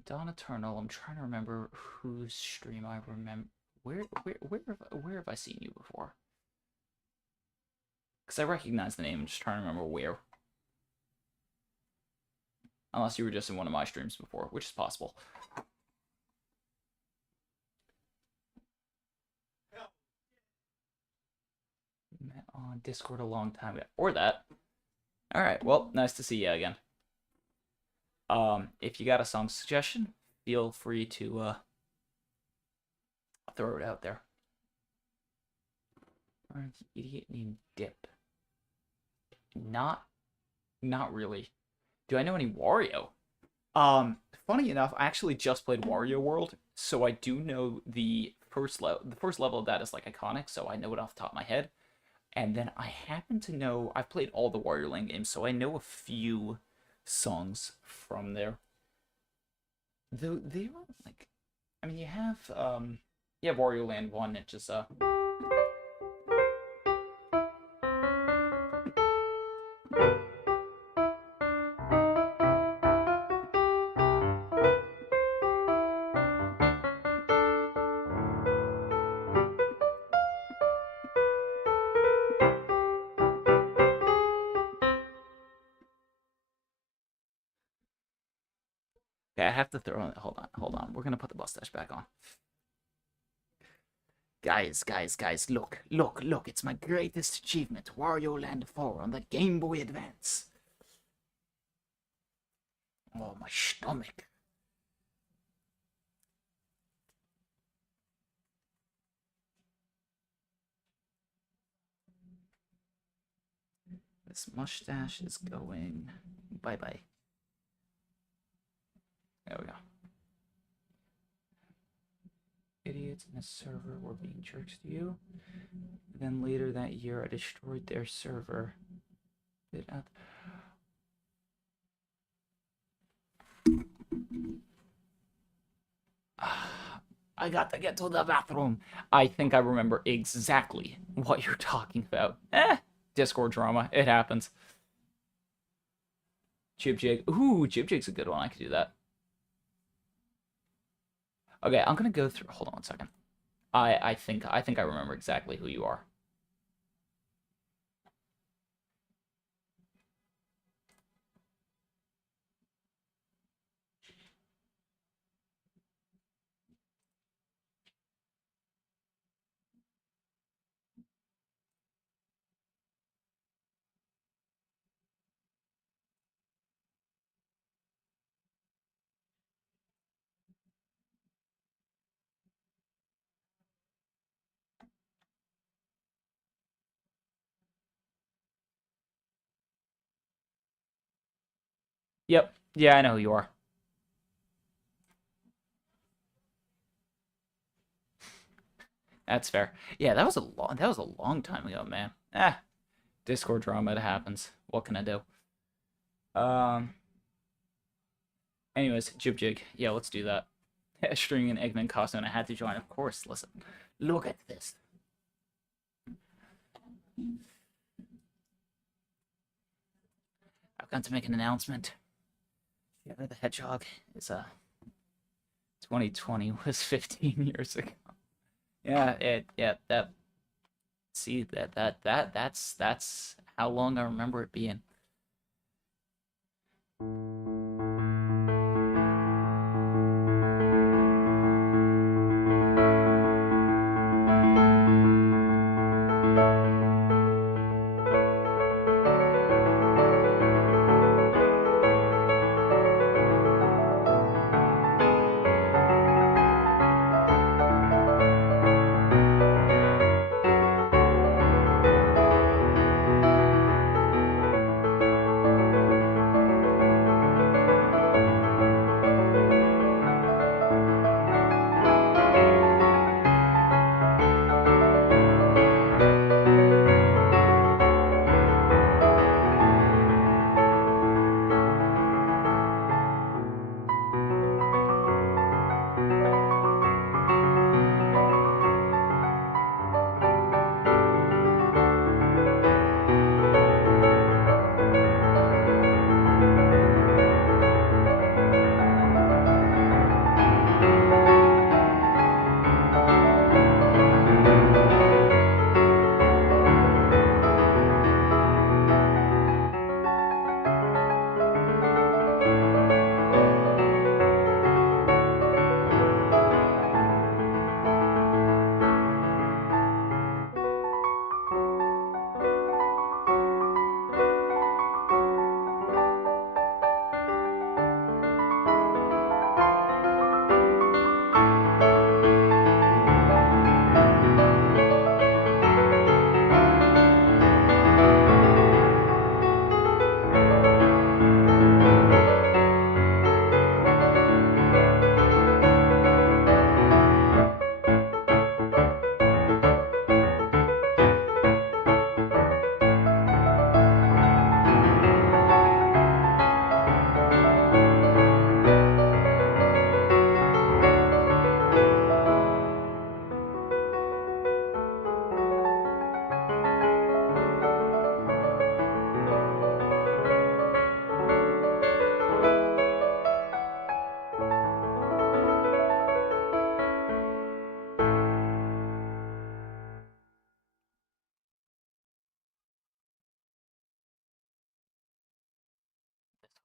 Dawn Eternal. I'm trying to remember whose stream I remember. Where have I seen you before? Because I recognize the name. I'm just trying to remember where. Unless you were just in one of my streams before, which is possible. Met on Discord a long time ago. Or that. Alright, well, nice to see you again. If you got a song suggestion, feel free to throw it out there. Idiot named Dip. Not really. Do I know any Wario? Funny enough, I actually just played Wario World, so I do know the first level. The first level of that is like iconic, so I know it off the top of my head. And then I happen to know I've played all the Wario Land games, so I know a few songs from there. Though they were like, I mean, you have Wario Land 1. It just okay, I have to throw in. Hold on. We're gonna put the mustache back on. Guys, look. It's my greatest achievement, Wario Land 4 on the Game Boy Advance. Oh, my stomach. This mustache is going bye-bye. There we go. Idiots in a server were being jerks to you. Then later that year, I destroyed their server. I got to get to the bathroom. I think I remember exactly what you're talking about. Discord drama. It happens. Chip Jig. Ooh, Chip Jig's a good one. I could do that. Okay, I'm gonna go through. Hold on a second. I think I remember exactly who you are. Yep. Yeah, I know who you are. That's fair. Yeah, that was a long time ago, man. Discord drama, it happens. What can I do? Um anyways, Jib Jig. Yeah, let's do that. Streaming an Eggman costume, I had to join, of course. Listen. Look at this. I've got to make an announcement. Yeah, the Hedgehog is 2020 was 15 years ago. Yeah, that see that's how long I remember it being.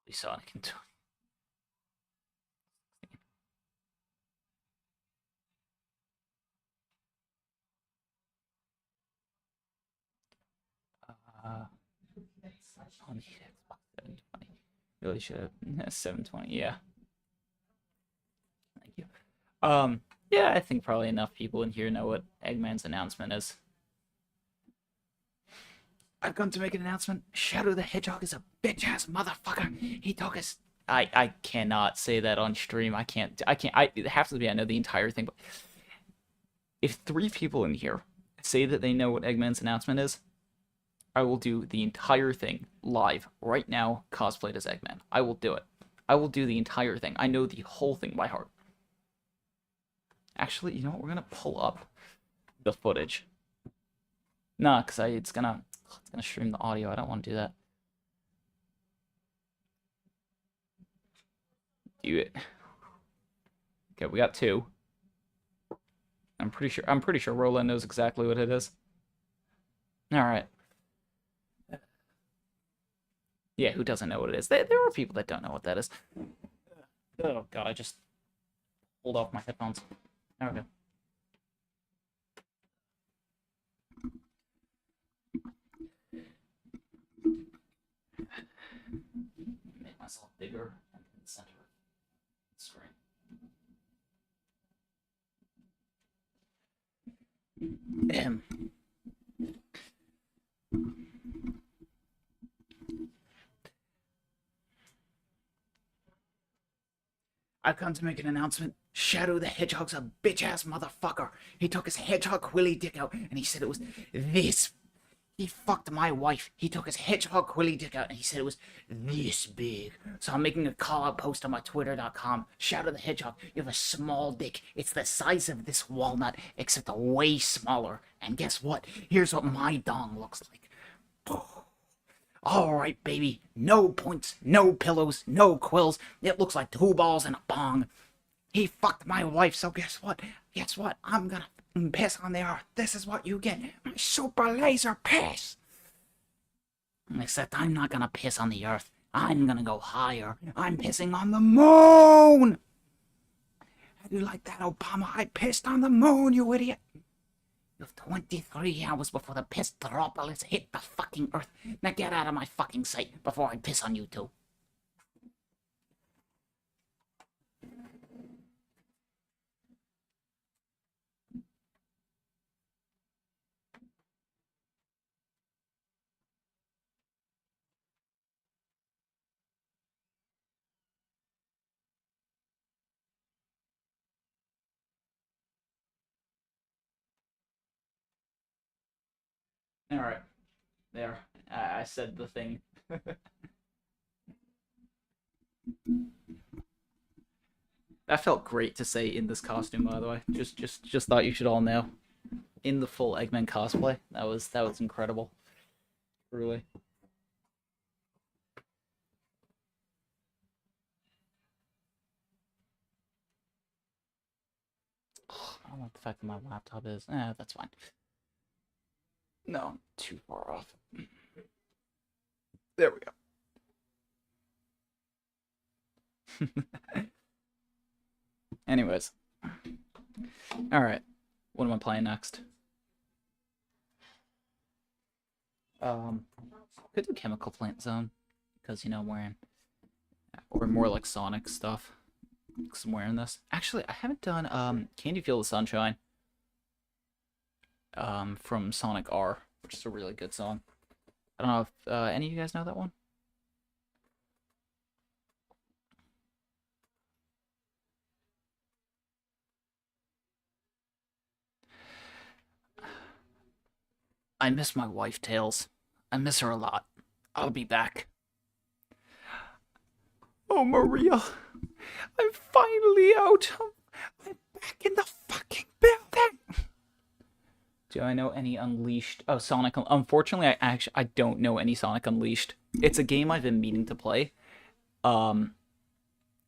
We saw it continue. On the Xbox 720. Really should have 720. Yeah, thank you. Yeah, I think probably enough people in here know what Eggman's announcement is. I've come to make an announcement. Shadow the Hedgehog is a bitch ass motherfucker. He took us. I cannot say that on stream. I can't. It has to be. I know the entire thing. But if 3 people in here say that they know what Eggman's announcement is, I will do the entire thing live right now, cosplayed as Eggman. I will do it. I will do the entire thing. I know the whole thing by heart. Actually, you know what? We're gonna pull up the footage. Nah, cause it's gonna stream the audio. I don't want to do that. Do it. Okay, we got 2. I'm pretty sure Roland knows exactly what it is. All right. Yeah, who doesn't know what it is? There are people that don't know what that is. Oh god, I just pulled off my headphones. There we go. Make myself bigger and in the center of the screen. I've come to make an announcement. Shadow the Hedgehog's a bitch-ass motherfucker. He took his hedgehog willy dick out, and he said it was this. He fucked my wife. He took his hedgehog willy dick out, and he said it was this big. So I'm making a call-out post on my Twitter.com. Shadow the Hedgehog, you have a small dick. It's the size of this walnut, except way smaller. And guess what? Here's what my dong looks like. Alright, baby. No points, no pillows, no quills. It looks like 2 balls and a bong. He fucked my wife, so guess what? Guess what? I'm gonna piss on the earth. This is what you get. My super laser piss. Except I'm not gonna piss on the earth. I'm gonna go higher. I'm pissing on the moon. How do you like that, Obama? I pissed on the moon, you idiot. You have 23 hours before the piss droplets hit the fucking earth. Now get out of my fucking sight before I piss on you too. Alright. There. I said the thing. That felt great to say in this costume, by the way. Just thought you should all know. In the full Eggman cosplay. That was incredible. Really. I don't like the fact that my laptop is. That's fine. No, too far off. There we go. Anyways. Alright. What am I playing next? Could do Chemical Plant Zone. Because, you know, I'm wearing... Or more like Sonic stuff. Because I'm wearing this. Actually, I haven't done, Can You Feel the Sunshine? From Sonic R, which is a really good song. I don't know if any of you guys know that one. I miss my wife, Tails. I miss her a lot. I'll be back. Oh, Maria. I'm finally out. I'm back in the fucking building. Do I know any Unleashed? Oh, Sonic. Unfortunately, I don't know any Sonic Unleashed. It's a game I've been meaning to play.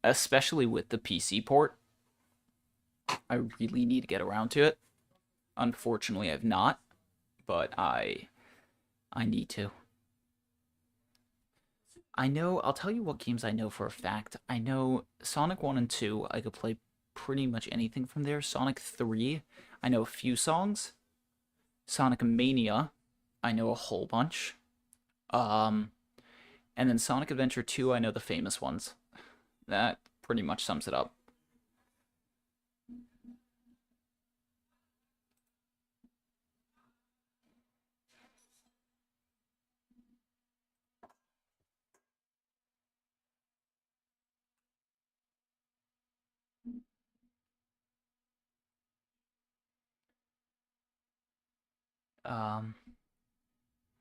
Especially with the PC port. I really need to get around to it. Unfortunately, I've not. But I need to. I know, I'll tell you what games I know for a fact. I know Sonic 1 and 2, I could play pretty much anything from there. Sonic 3, I know a few songs. Sonic Mania, I know a whole bunch. And then Sonic Adventure 2, I know the famous ones. That pretty much sums it up.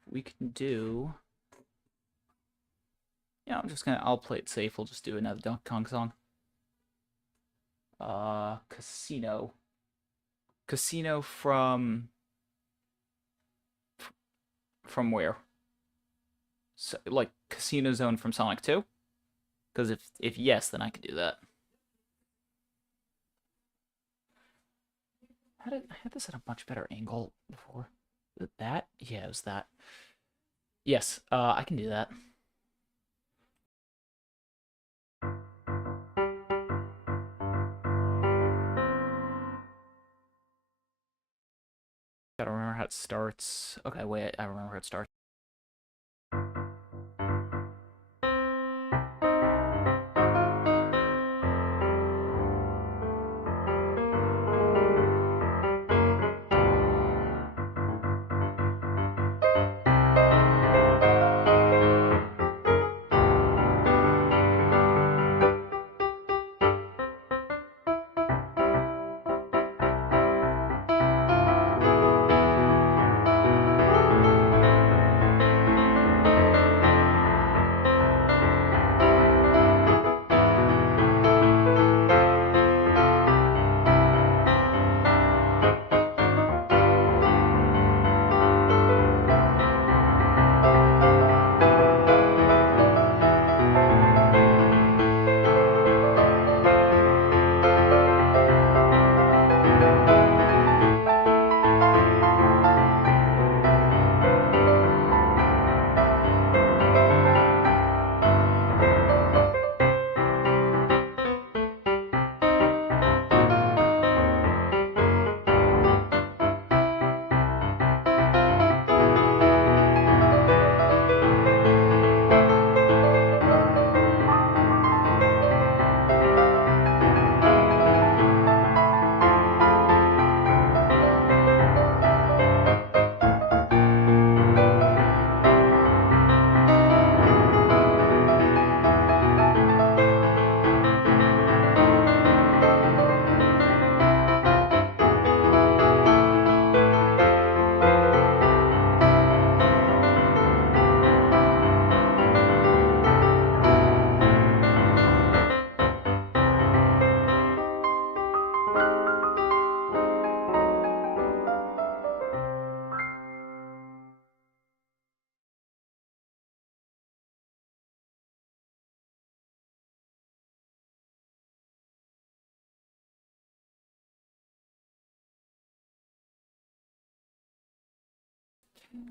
We can do... Yeah, I'll play it safe. We'll just do another Donkey Kong song. Casino. Casino from where? So, like, Casino Zone from Sonic 2? Because if yes, then I could do that. I had this at a much better angle before. Was it that? Yeah, it was that. Yes, I can do that. Gotta remember how it starts. Okay, wait, I remember how it starts.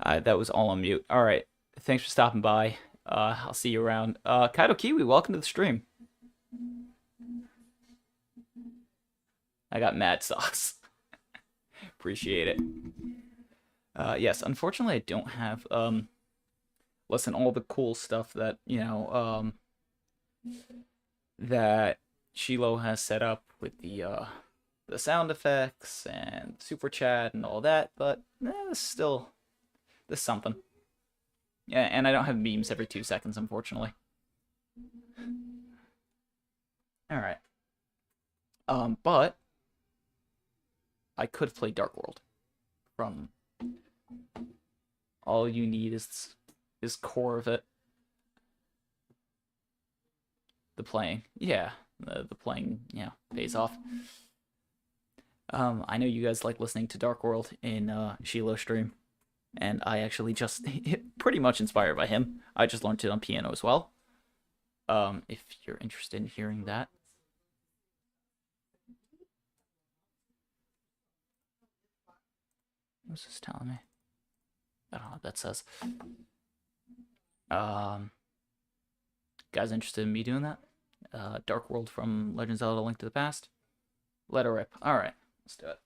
That was all on mute. All right. Thanks for stopping by. I'll see you around. Kaido Kiwi, welcome to the stream. I got mad sauce. Appreciate it. Yes, unfortunately, I don't have listen, all the cool stuff that that Shiloh has set up with the sound effects and super chat and all that, but this is something. Yeah, and I don't have memes every 2 seconds, unfortunately. All right. But I could play Dark World. From all you need is core of it. The playing, yeah, the playing, pays off. I know you guys like listening to Dark World in Shiloh stream, and I actually just pretty much inspired by him. I just learned it on piano as well. If you're interested in hearing that. What's this telling me? I don't know what that says. Guys interested in me doing that? Dark World from Legend of Zelda: Link to the Past? Let her rip. Alright, let's do it.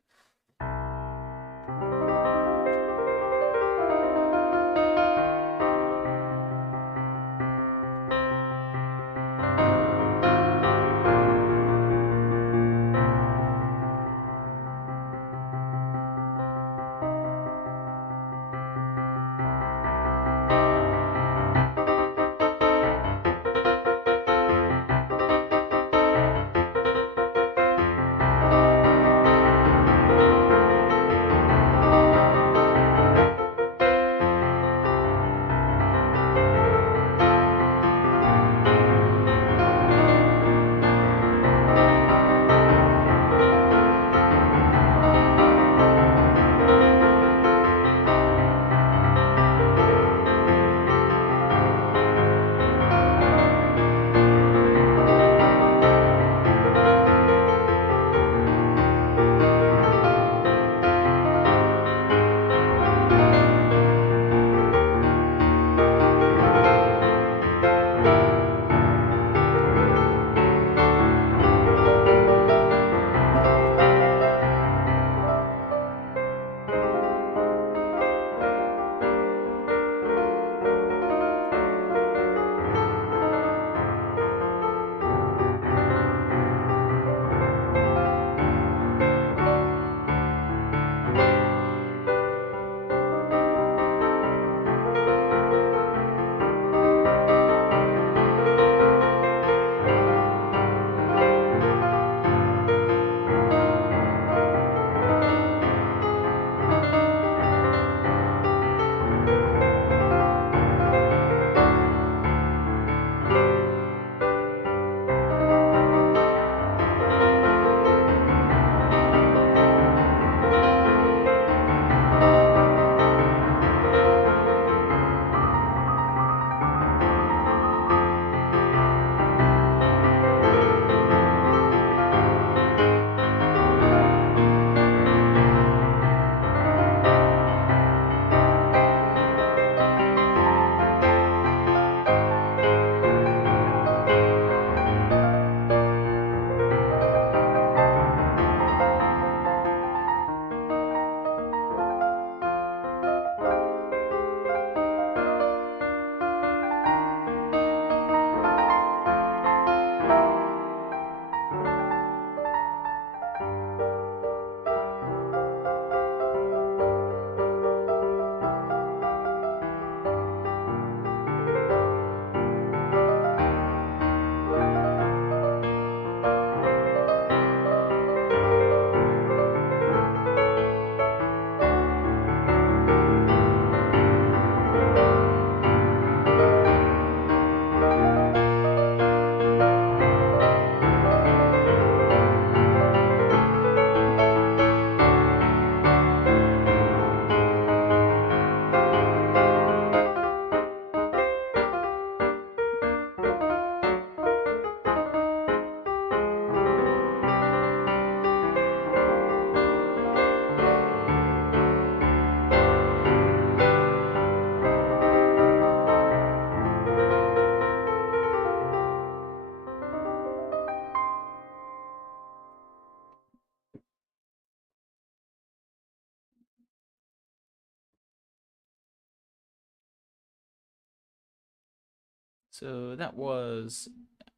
So that was,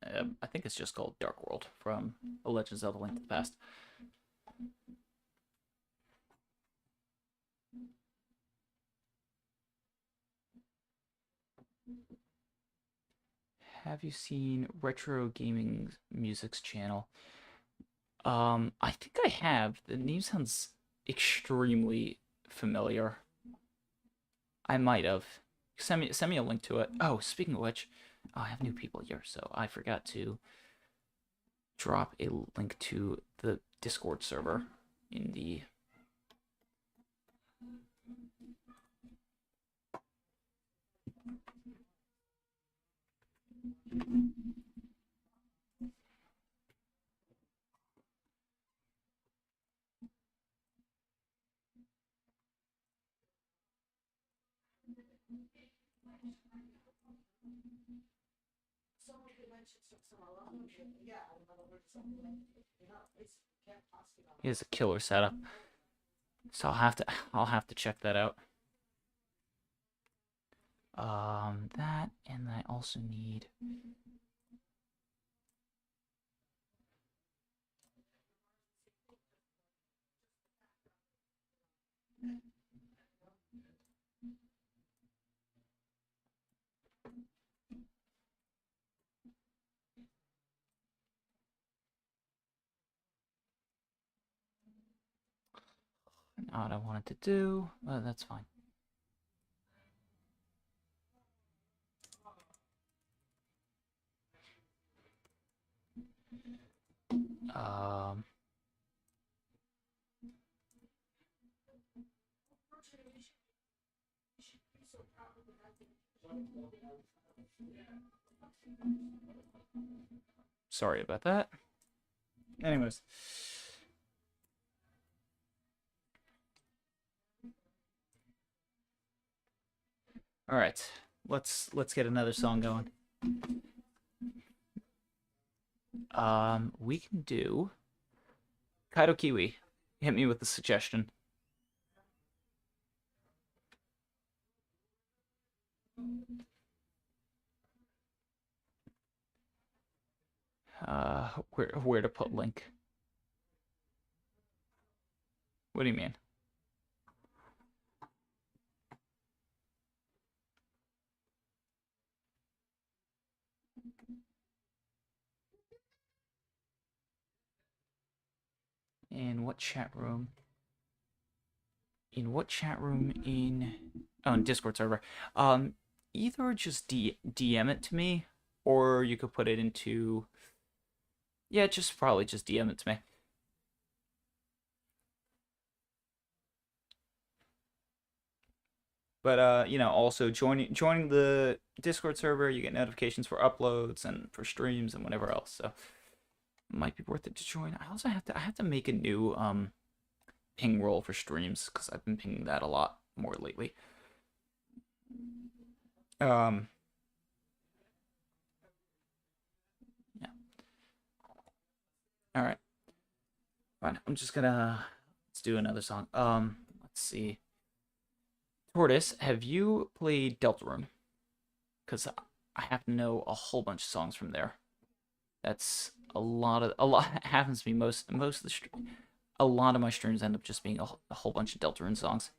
I think it's just called Dark World from A Legend of Zelda: Link to the Past. Have you seen Retro Gaming Music's channel? I think I have. The name sounds extremely familiar. I might have. Send me a link to it. Oh, speaking of which, I have new people here, so I forgot to drop a link to the Discord server in the He has a killer setup. So I'll have to check that out. That, and I also need not what I wanted to do, but that's fine. Um, Sorry about that. Anyways. All right. Let's get another song going. We can do Kaido Kiwi. Hit me with the suggestion. Where to put link? What do you mean? In what chat room? In what chat room? In Discord server. Either just DM it to me, or you could put it into. Yeah, probably just DM it to me. But also joining the Discord server, you get notifications for uploads and for streams and whatever else. So it might be worth it to join. I also have to make a new ping roll for streams because I've been pinging that a lot more lately. Yeah. All right. Fine. I'm just gonna let's do another song. Let's see. Tortoise, have you played Deltarune? Because I have to know a whole bunch of songs from there. That's a lot happens to me most of the a lot of my streams end up just being a whole bunch of Deltarune songs.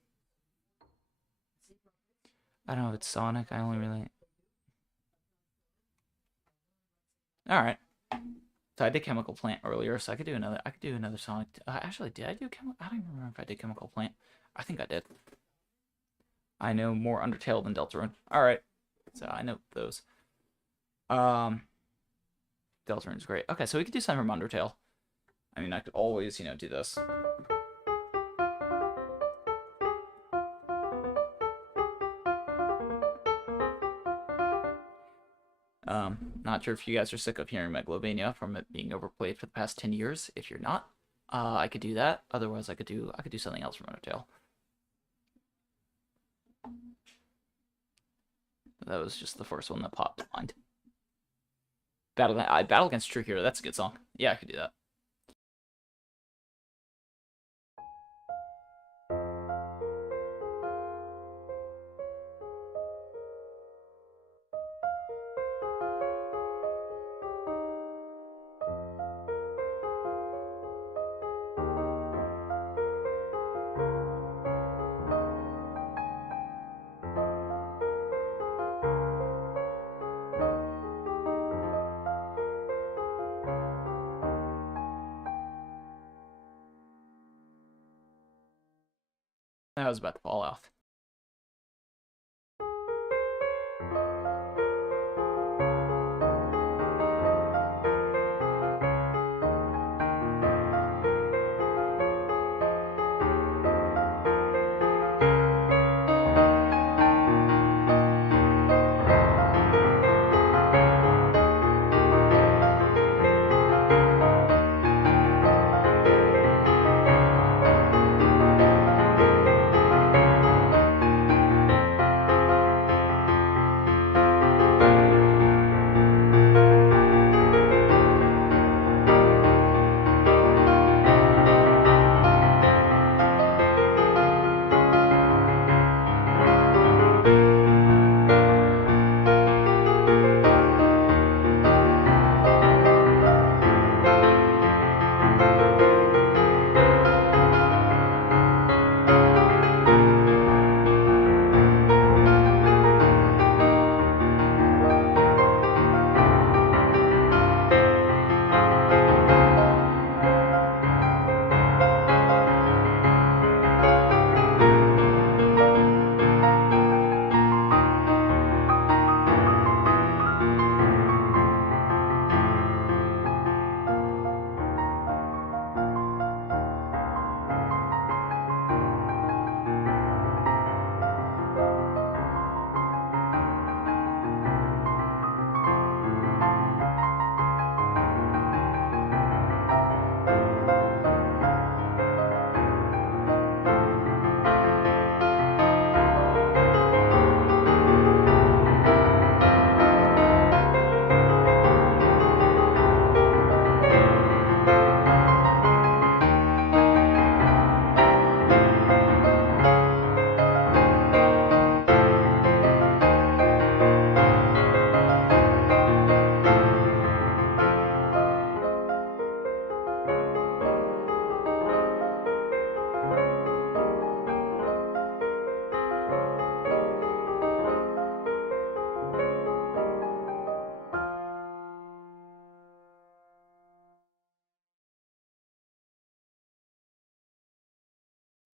I don't know if it's Sonic. I only really. All right. So I did Chemical Plant earlier, so I could do another Sonic. Actually, did I do Chemical? I don't even remember if I did Chemical Plant. I think I did. I know more Undertale than Deltarune. All right. So I know those. Deltarune's great. Okay, so we could do something from Undertale. I mean, I could always, do this. Not sure if you guys are sick of hearing Megalovania from it being overplayed for the past 10 years. If you're not, I could do that. Otherwise, I could do something else from Undertale. That was just the first one that popped to mind. Battle Against True Hero. That's a good song. Yeah, I could do that. I was about to fall off.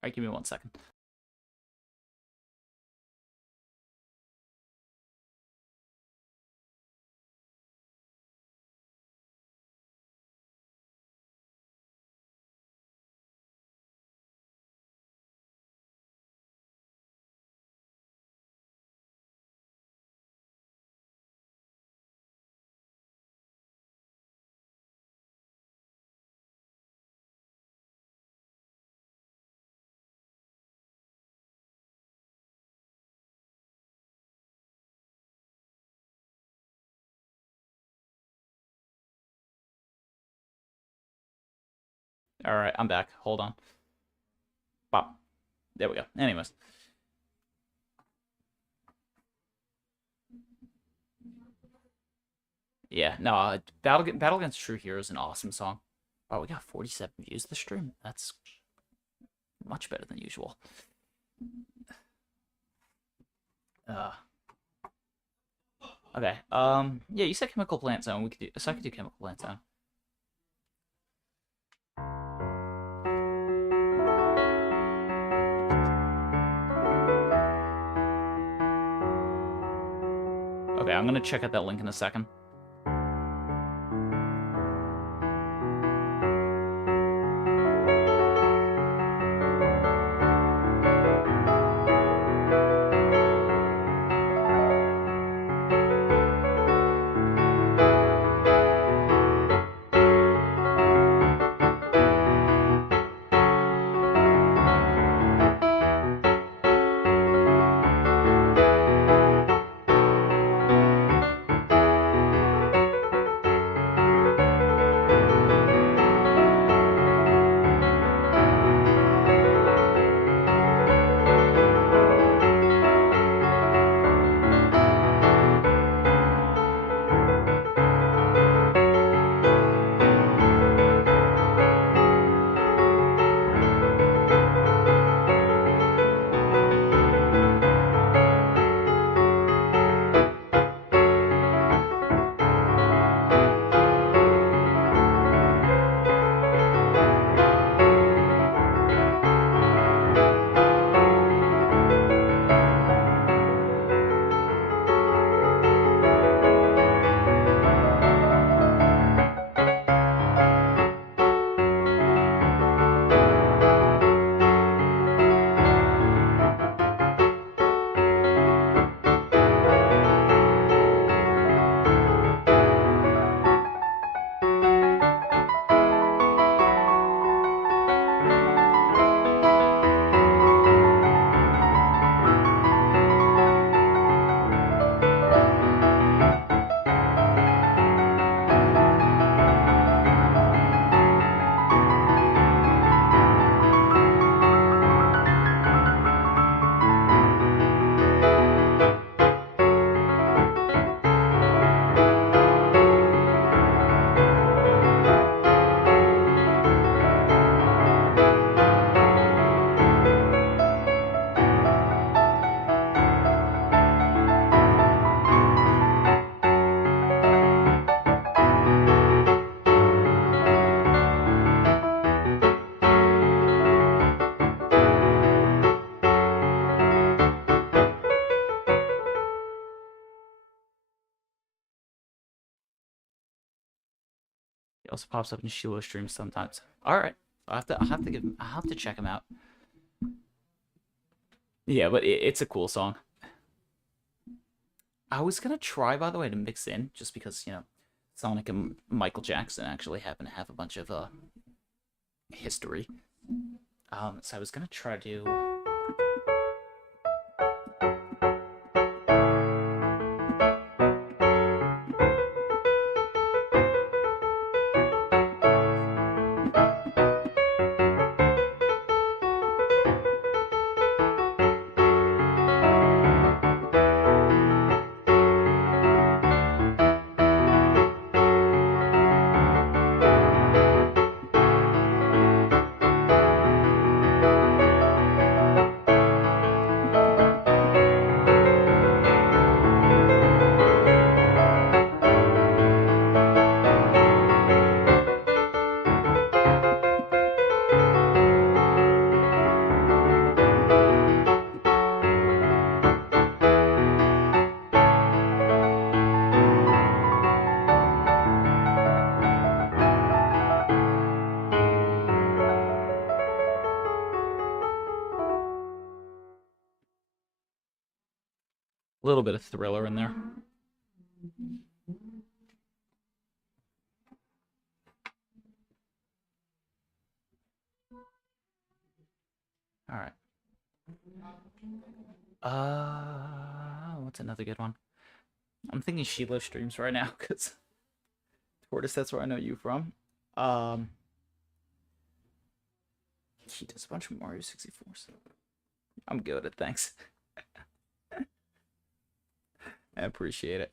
Alright, give me 1 second. Alright, I'm back. Hold on. Bop. There we go. Anyways. Yeah, no, Battle Against True Hero is an awesome song. Oh, we got 47 views this stream. That's much better than usual. Okay. Yeah, you said Chemical Plant Zone. We could do, so I could do Chemical Plant Zone. Okay, I'm gonna check out that link in a second. also pops up in Shiloh streams sometimes. All right, I'll have to check him out. Yeah, but it's a cool song. I was gonna try, by the way, to mix in just because Sonic and Michael Jackson actually happen to have a bunch of history. So I was gonna try to. A little bit of Thriller in there. All right. What's another good one? I'm thinking Shiloh streams right now because Tortoise, that's where I know you from. He does a bunch of Mario 64. So I'm good at thanks. I appreciate it.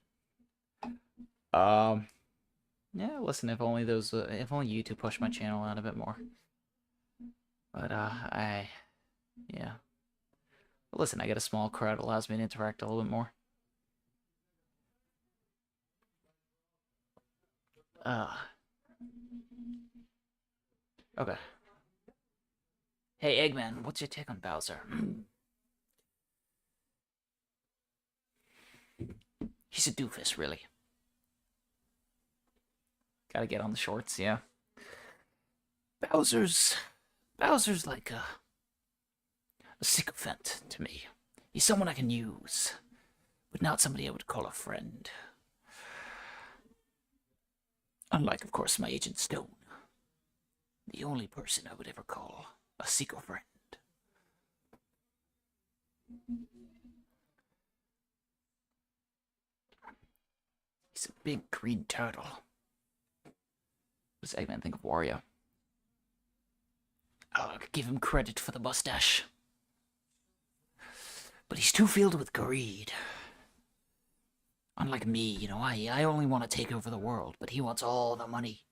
Yeah, listen, if only YouTube pushed my channel out a bit more. But yeah. But listen, I get a small crowd, it allows me to interact a little bit more. Okay. Hey, Eggman, what's your take on Bowser? He's a doofus, really. Gotta get on the shorts, yeah. Bowser's like a sycophant to me. He's someone I can use, but not somebody I would call a friend. Unlike, of course, my Agent Stone. The only person I would ever call a sycophant. He's a big green turtle. What does Eggman think of Wario? I'll give him credit for the mustache. But he's too filled with greed. Unlike me, I only want to take over the world, but he wants all the money.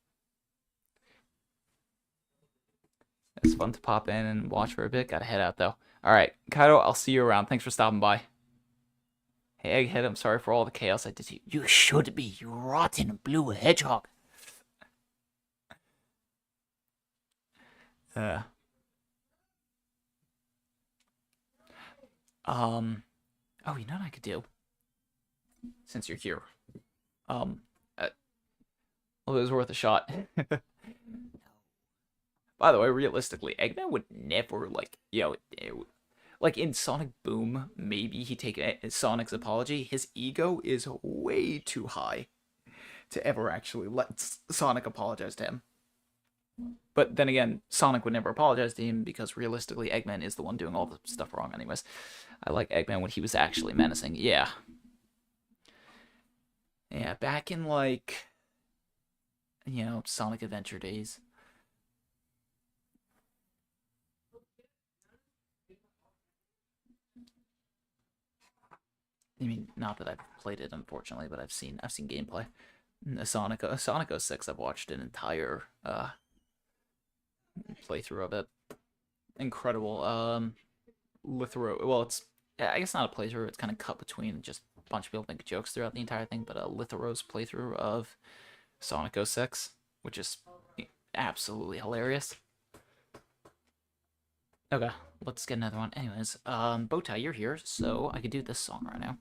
It's fun to pop in and watch for a bit. Gotta head out, though. Alright, Kaido, I'll see you around. Thanks for stopping by. Hey, Egghead, I'm sorry for all the chaos I did to you. You should be, you rotten blue hedgehog. Oh, you know what I could do? Since you're here. Well, it was worth a shot. By the way, realistically, Eggman would never, like in Sonic Boom, maybe he'd take Sonic's apology. His ego is way too high to ever actually let Sonic apologize to him. But then again, Sonic would never apologize to him because realistically, Eggman is the one doing all the stuff wrong anyways. I like Eggman when he was actually menacing. Yeah. Yeah, back in, Sonic Adventure days. I mean, not that I've played it, unfortunately, but I've seen gameplay. Sonic 06, I've watched an entire playthrough of it. Incredible. Lithro. Well, I guess not a playthrough. It's kind of cut between just a bunch of people making jokes throughout the entire thing. But Litho's playthrough of Sonic 06, which is absolutely hilarious. Okay, let's get another one. Anyways, Bowtie, you're here, so I could do this song right now.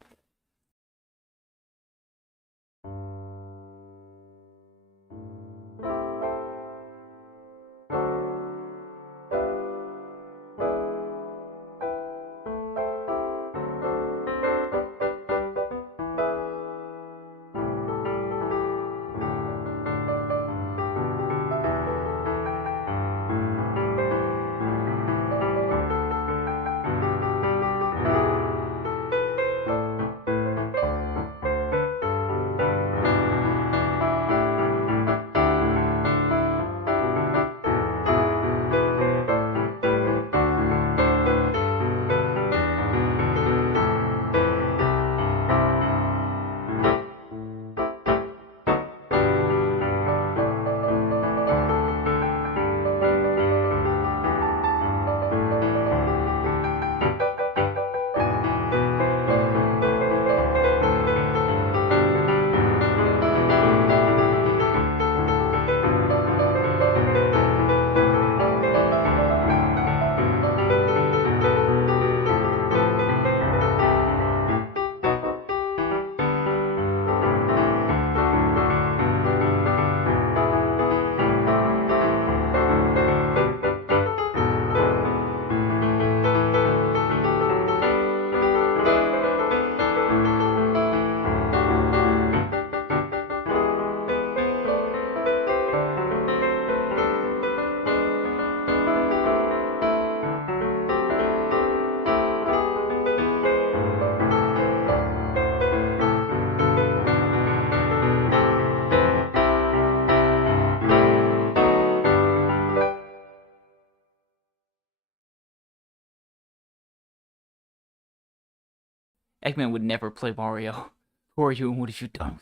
Eggman would never play Mario. Who are you and what have you done?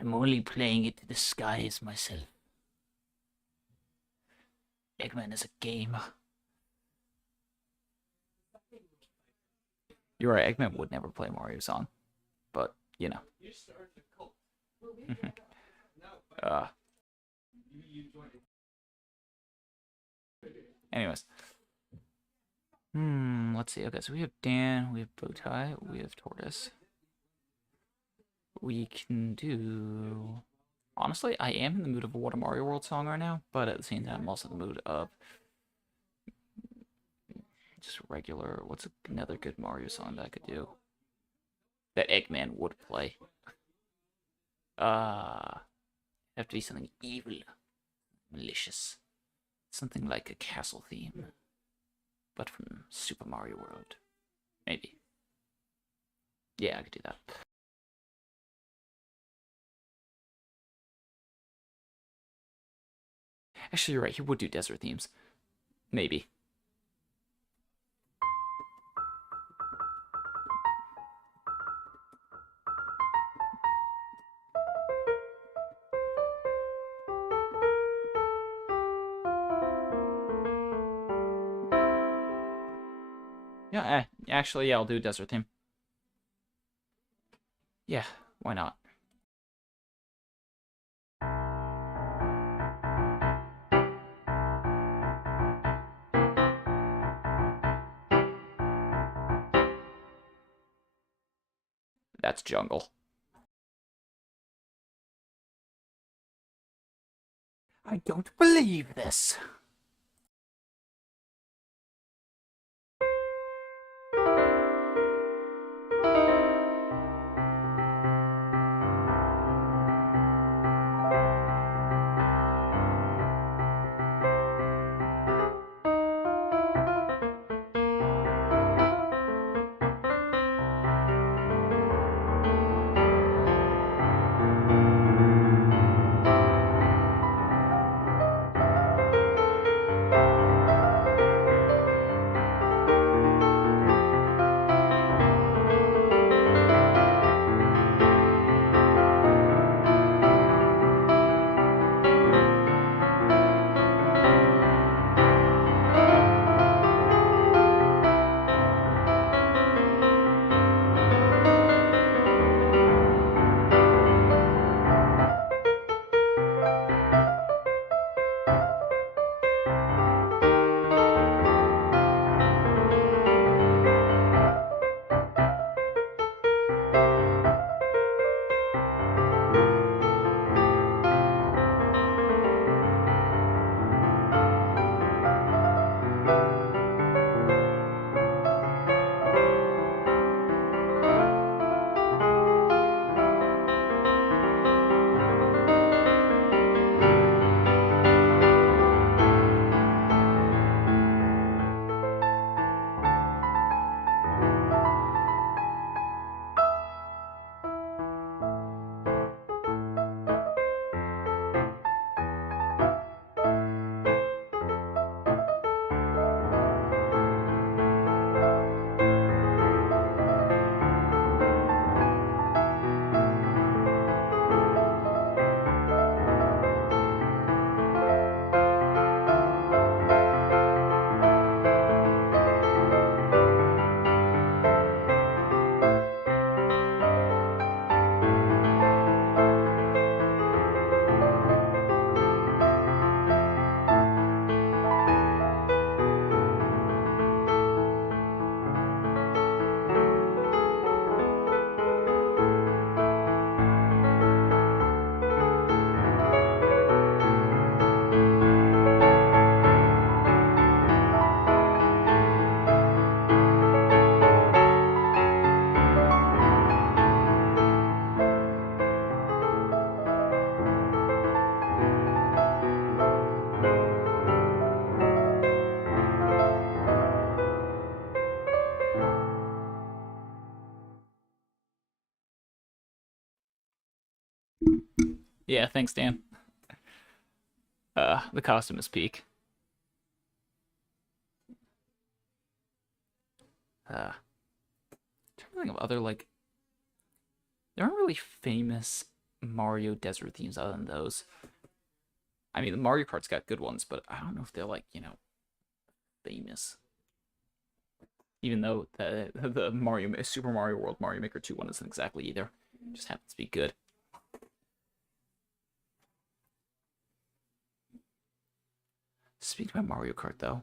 I'm only playing it to disguise myself. Eggman is a game. You're right, Eggman would never play Mario song. But, you know. Anyways. Let's see. Okay, so we have Dan, we have Bowtie, we have Tortoise. We can do... Honestly, I am in the mood of a What a Mario World song right now, but at the same time, I'm also in the mood of just regular... What's another good Mario song that I could do? That Eggman would play. Have to be something evil, malicious. Something like a castle theme, but from Super Mario World. Maybe. Yeah, I could do that. Actually, you're right. He would do desert themes. Maybe. Yeah, actually, yeah, I'll do a desert theme. Yeah, why not? That's jungle. I don't believe this. Yeah, thanks, Dan. The costume is peak. I'm trying to think of other, like, there aren't really famous Mario desert themes other than those. I mean, the Mario Kart's got good ones, but I don't know if they're, like, famous. Even though the Super Mario World Mario Maker 2 one isn't exactly either. It just happens to be good. Speaking about Mario Kart, though.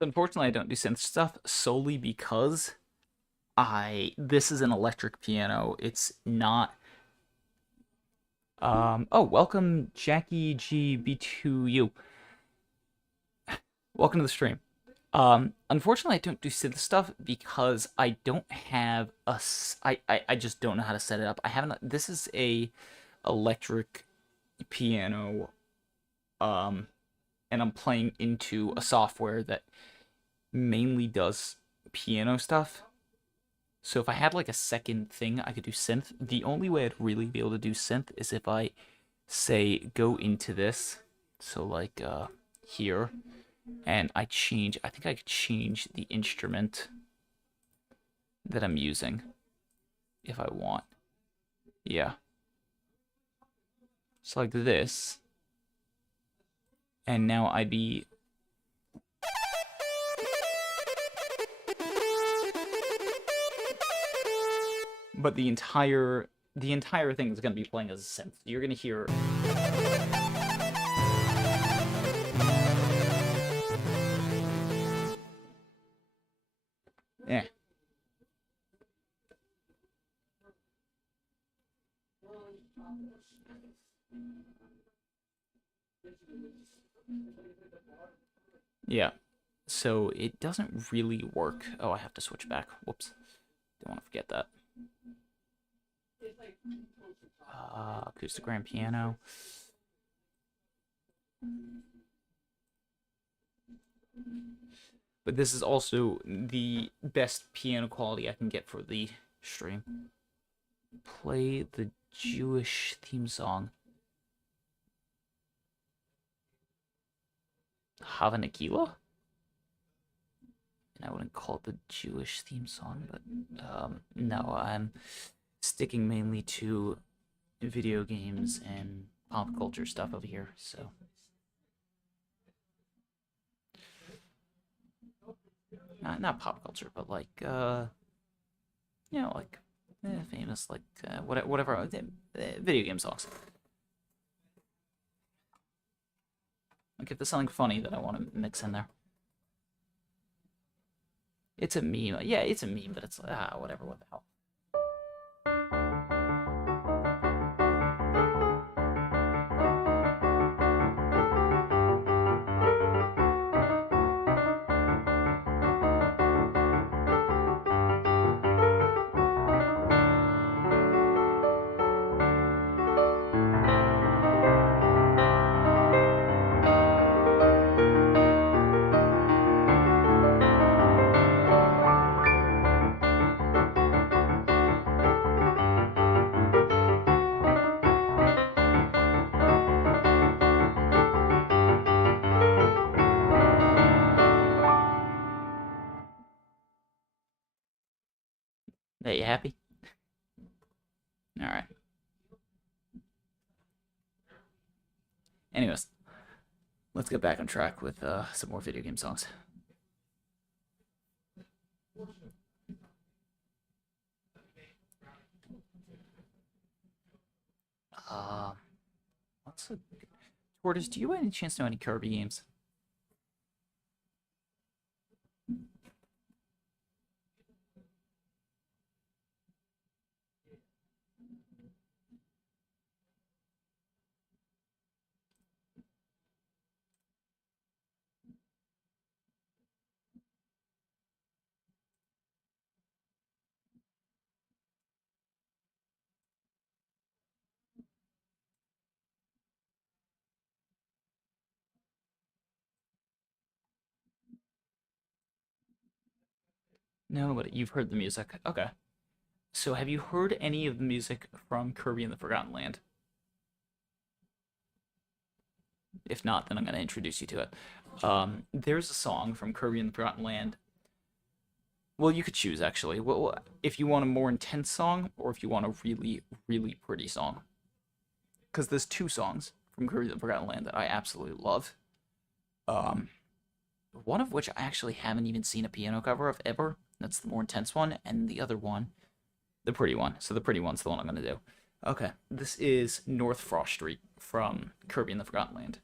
Unfortunately, I don't do synth stuff solely because this is an electric piano. It's not. Oh, welcome Jackie GB2U. Welcome to the stream. Unfortunately, I don't do synth stuff because I don't have I just don't know how to set it up. I haven't. This is a electric piano, and I'm playing into a software that mainly does piano stuff. So if I had like a second thing I could do synth, the only way I'd really be able to do synth is if I say go into this. So like here, and I think I could change the instrument that I'm using if I want. Yeah. So like this, and now I'd be... But the entire thing is going to be playing as a synth. You're going to hear... Eh. Yeah. So it doesn't really work. Oh, I have to switch back. Whoops. Don't want to forget that. Acoustic grand piano. But this is also the best piano quality I can get for the stream. Play the Jewish theme song. Hava Nagila? And I wouldn't call it the Jewish theme song, but no, I'm sticking mainly to video games and pop culture stuff over here, so. Not pop culture, but like, you know, like famous, like whatever video game songs. Like if there's something funny that I want to mix in there. It's a meme. Yeah, it's a meme, but it's whatever. What the hell. Are you happy? All right. Anyways, let's get back on track with some more video game songs. What's a... Tortoise, do you by any chance know any Kirby games? No, but you've heard the music. Okay. So have you heard any of the music from Kirby and the Forgotten Land? If not, then I'm going to introduce you to it. There's a song from Kirby and the Forgotten Land. Well, you could choose, actually. Well, if you want a more intense song, or if you want a really, really pretty song. Because there's two songs from Kirby and the Forgotten Land that I absolutely love. One of which I actually haven't even seen a piano cover of ever. That's the more intense one, and the other one, the pretty one. So the pretty one's the one I'm going to do. Okay, this is North Frost Street from Kirby and the Forgotten Land.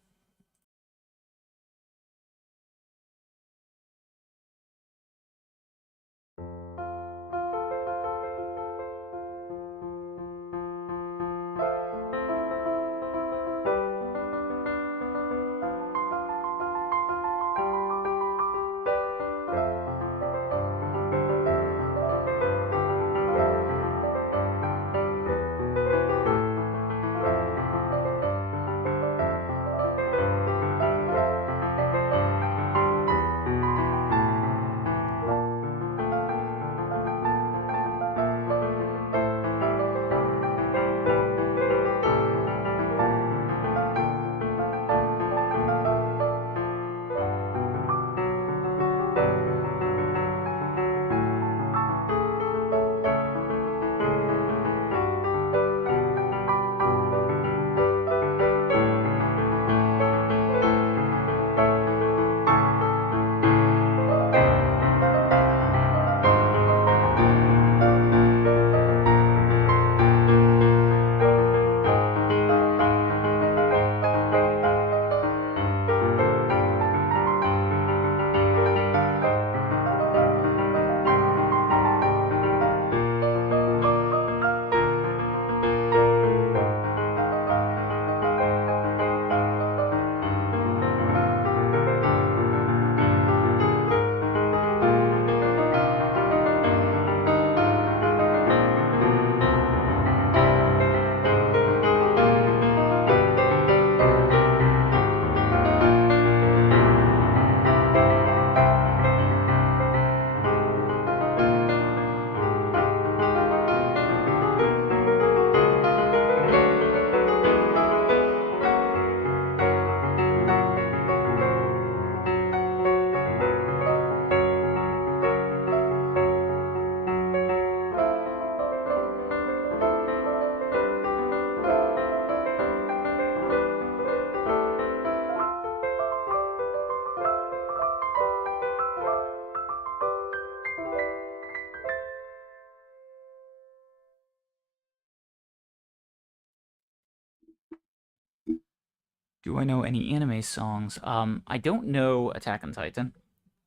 Do I know any anime songs? I don't know Attack on Titan.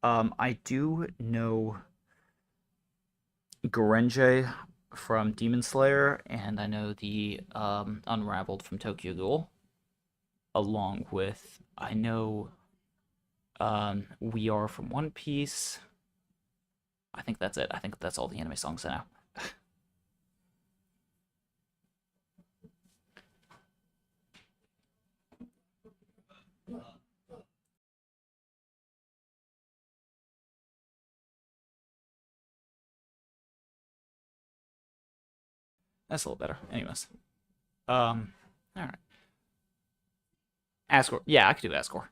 I do know Gorenje from Demon Slayer, and I know the Unraveled from Tokyo Ghoul, along with I know We Are from One Piece. I think that's it. I think that's all the anime songs I know. That's a little better. Anyways. All right. Ascor. Yeah, I could do Ascor.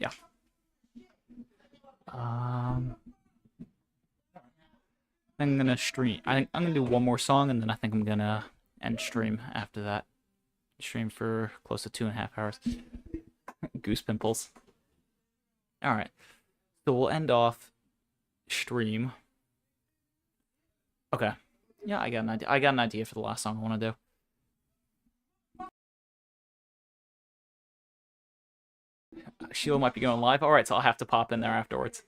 Yeah. Um, I'm gonna stream. I'm gonna do one more song, and then I think I'm gonna end stream after that. Stream for close to 2.5 hours. Goose pimples. All right. So we'll end off stream. Okay. Yeah, I got an idea. I got an idea for the last song I want to do. Sheila might be going live. All right, so I'll have to pop in there afterwards.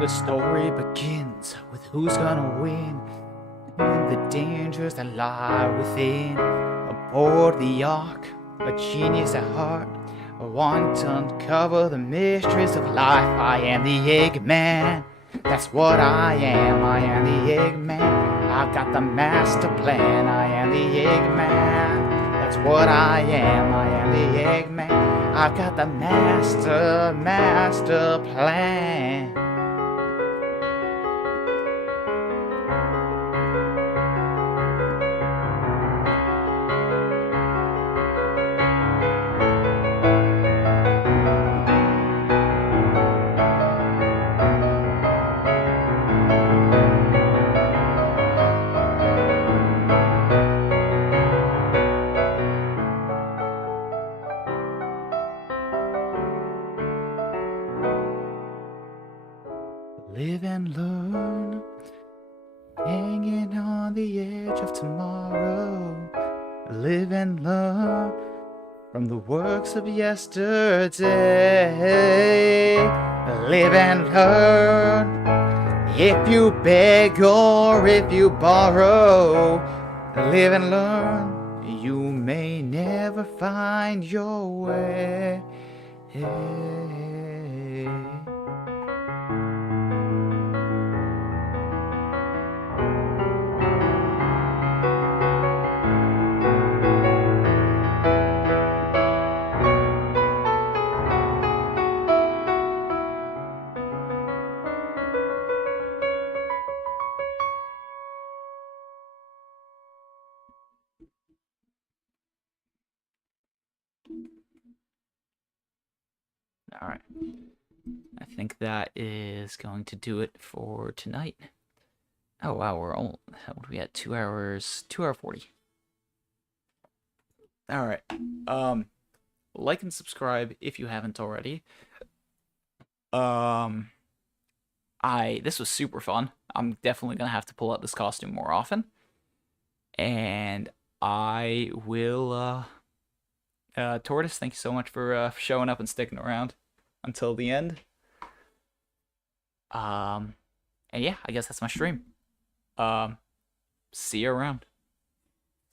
The story begins with who's gonna win and the dangers that lie within. Aboard the ark, a genius at heart, I want to uncover the mysteries of life. I am the Eggman, that's what I am. I am the Eggman, I've got the master plan. I am the Eggman, that's what I am. I am the Eggman, I've got the master plan. Live and learn, hanging on the edge of tomorrow. Live and learn from the works of yesterday. Live and learn, if you beg or if you borrow. Live and learn, you may never find your way. All right. I think that is going to do it for tonight. Oh wow, we're all what are we at? 2 hours, 2 hour 40. All right. Like and subscribe if you haven't already. This was super fun. I'm definitely gonna have to pull out this costume more often. And I will Tortoise, thank you so much for showing up and sticking around until the end. And yeah, I guess that's my stream. See you around.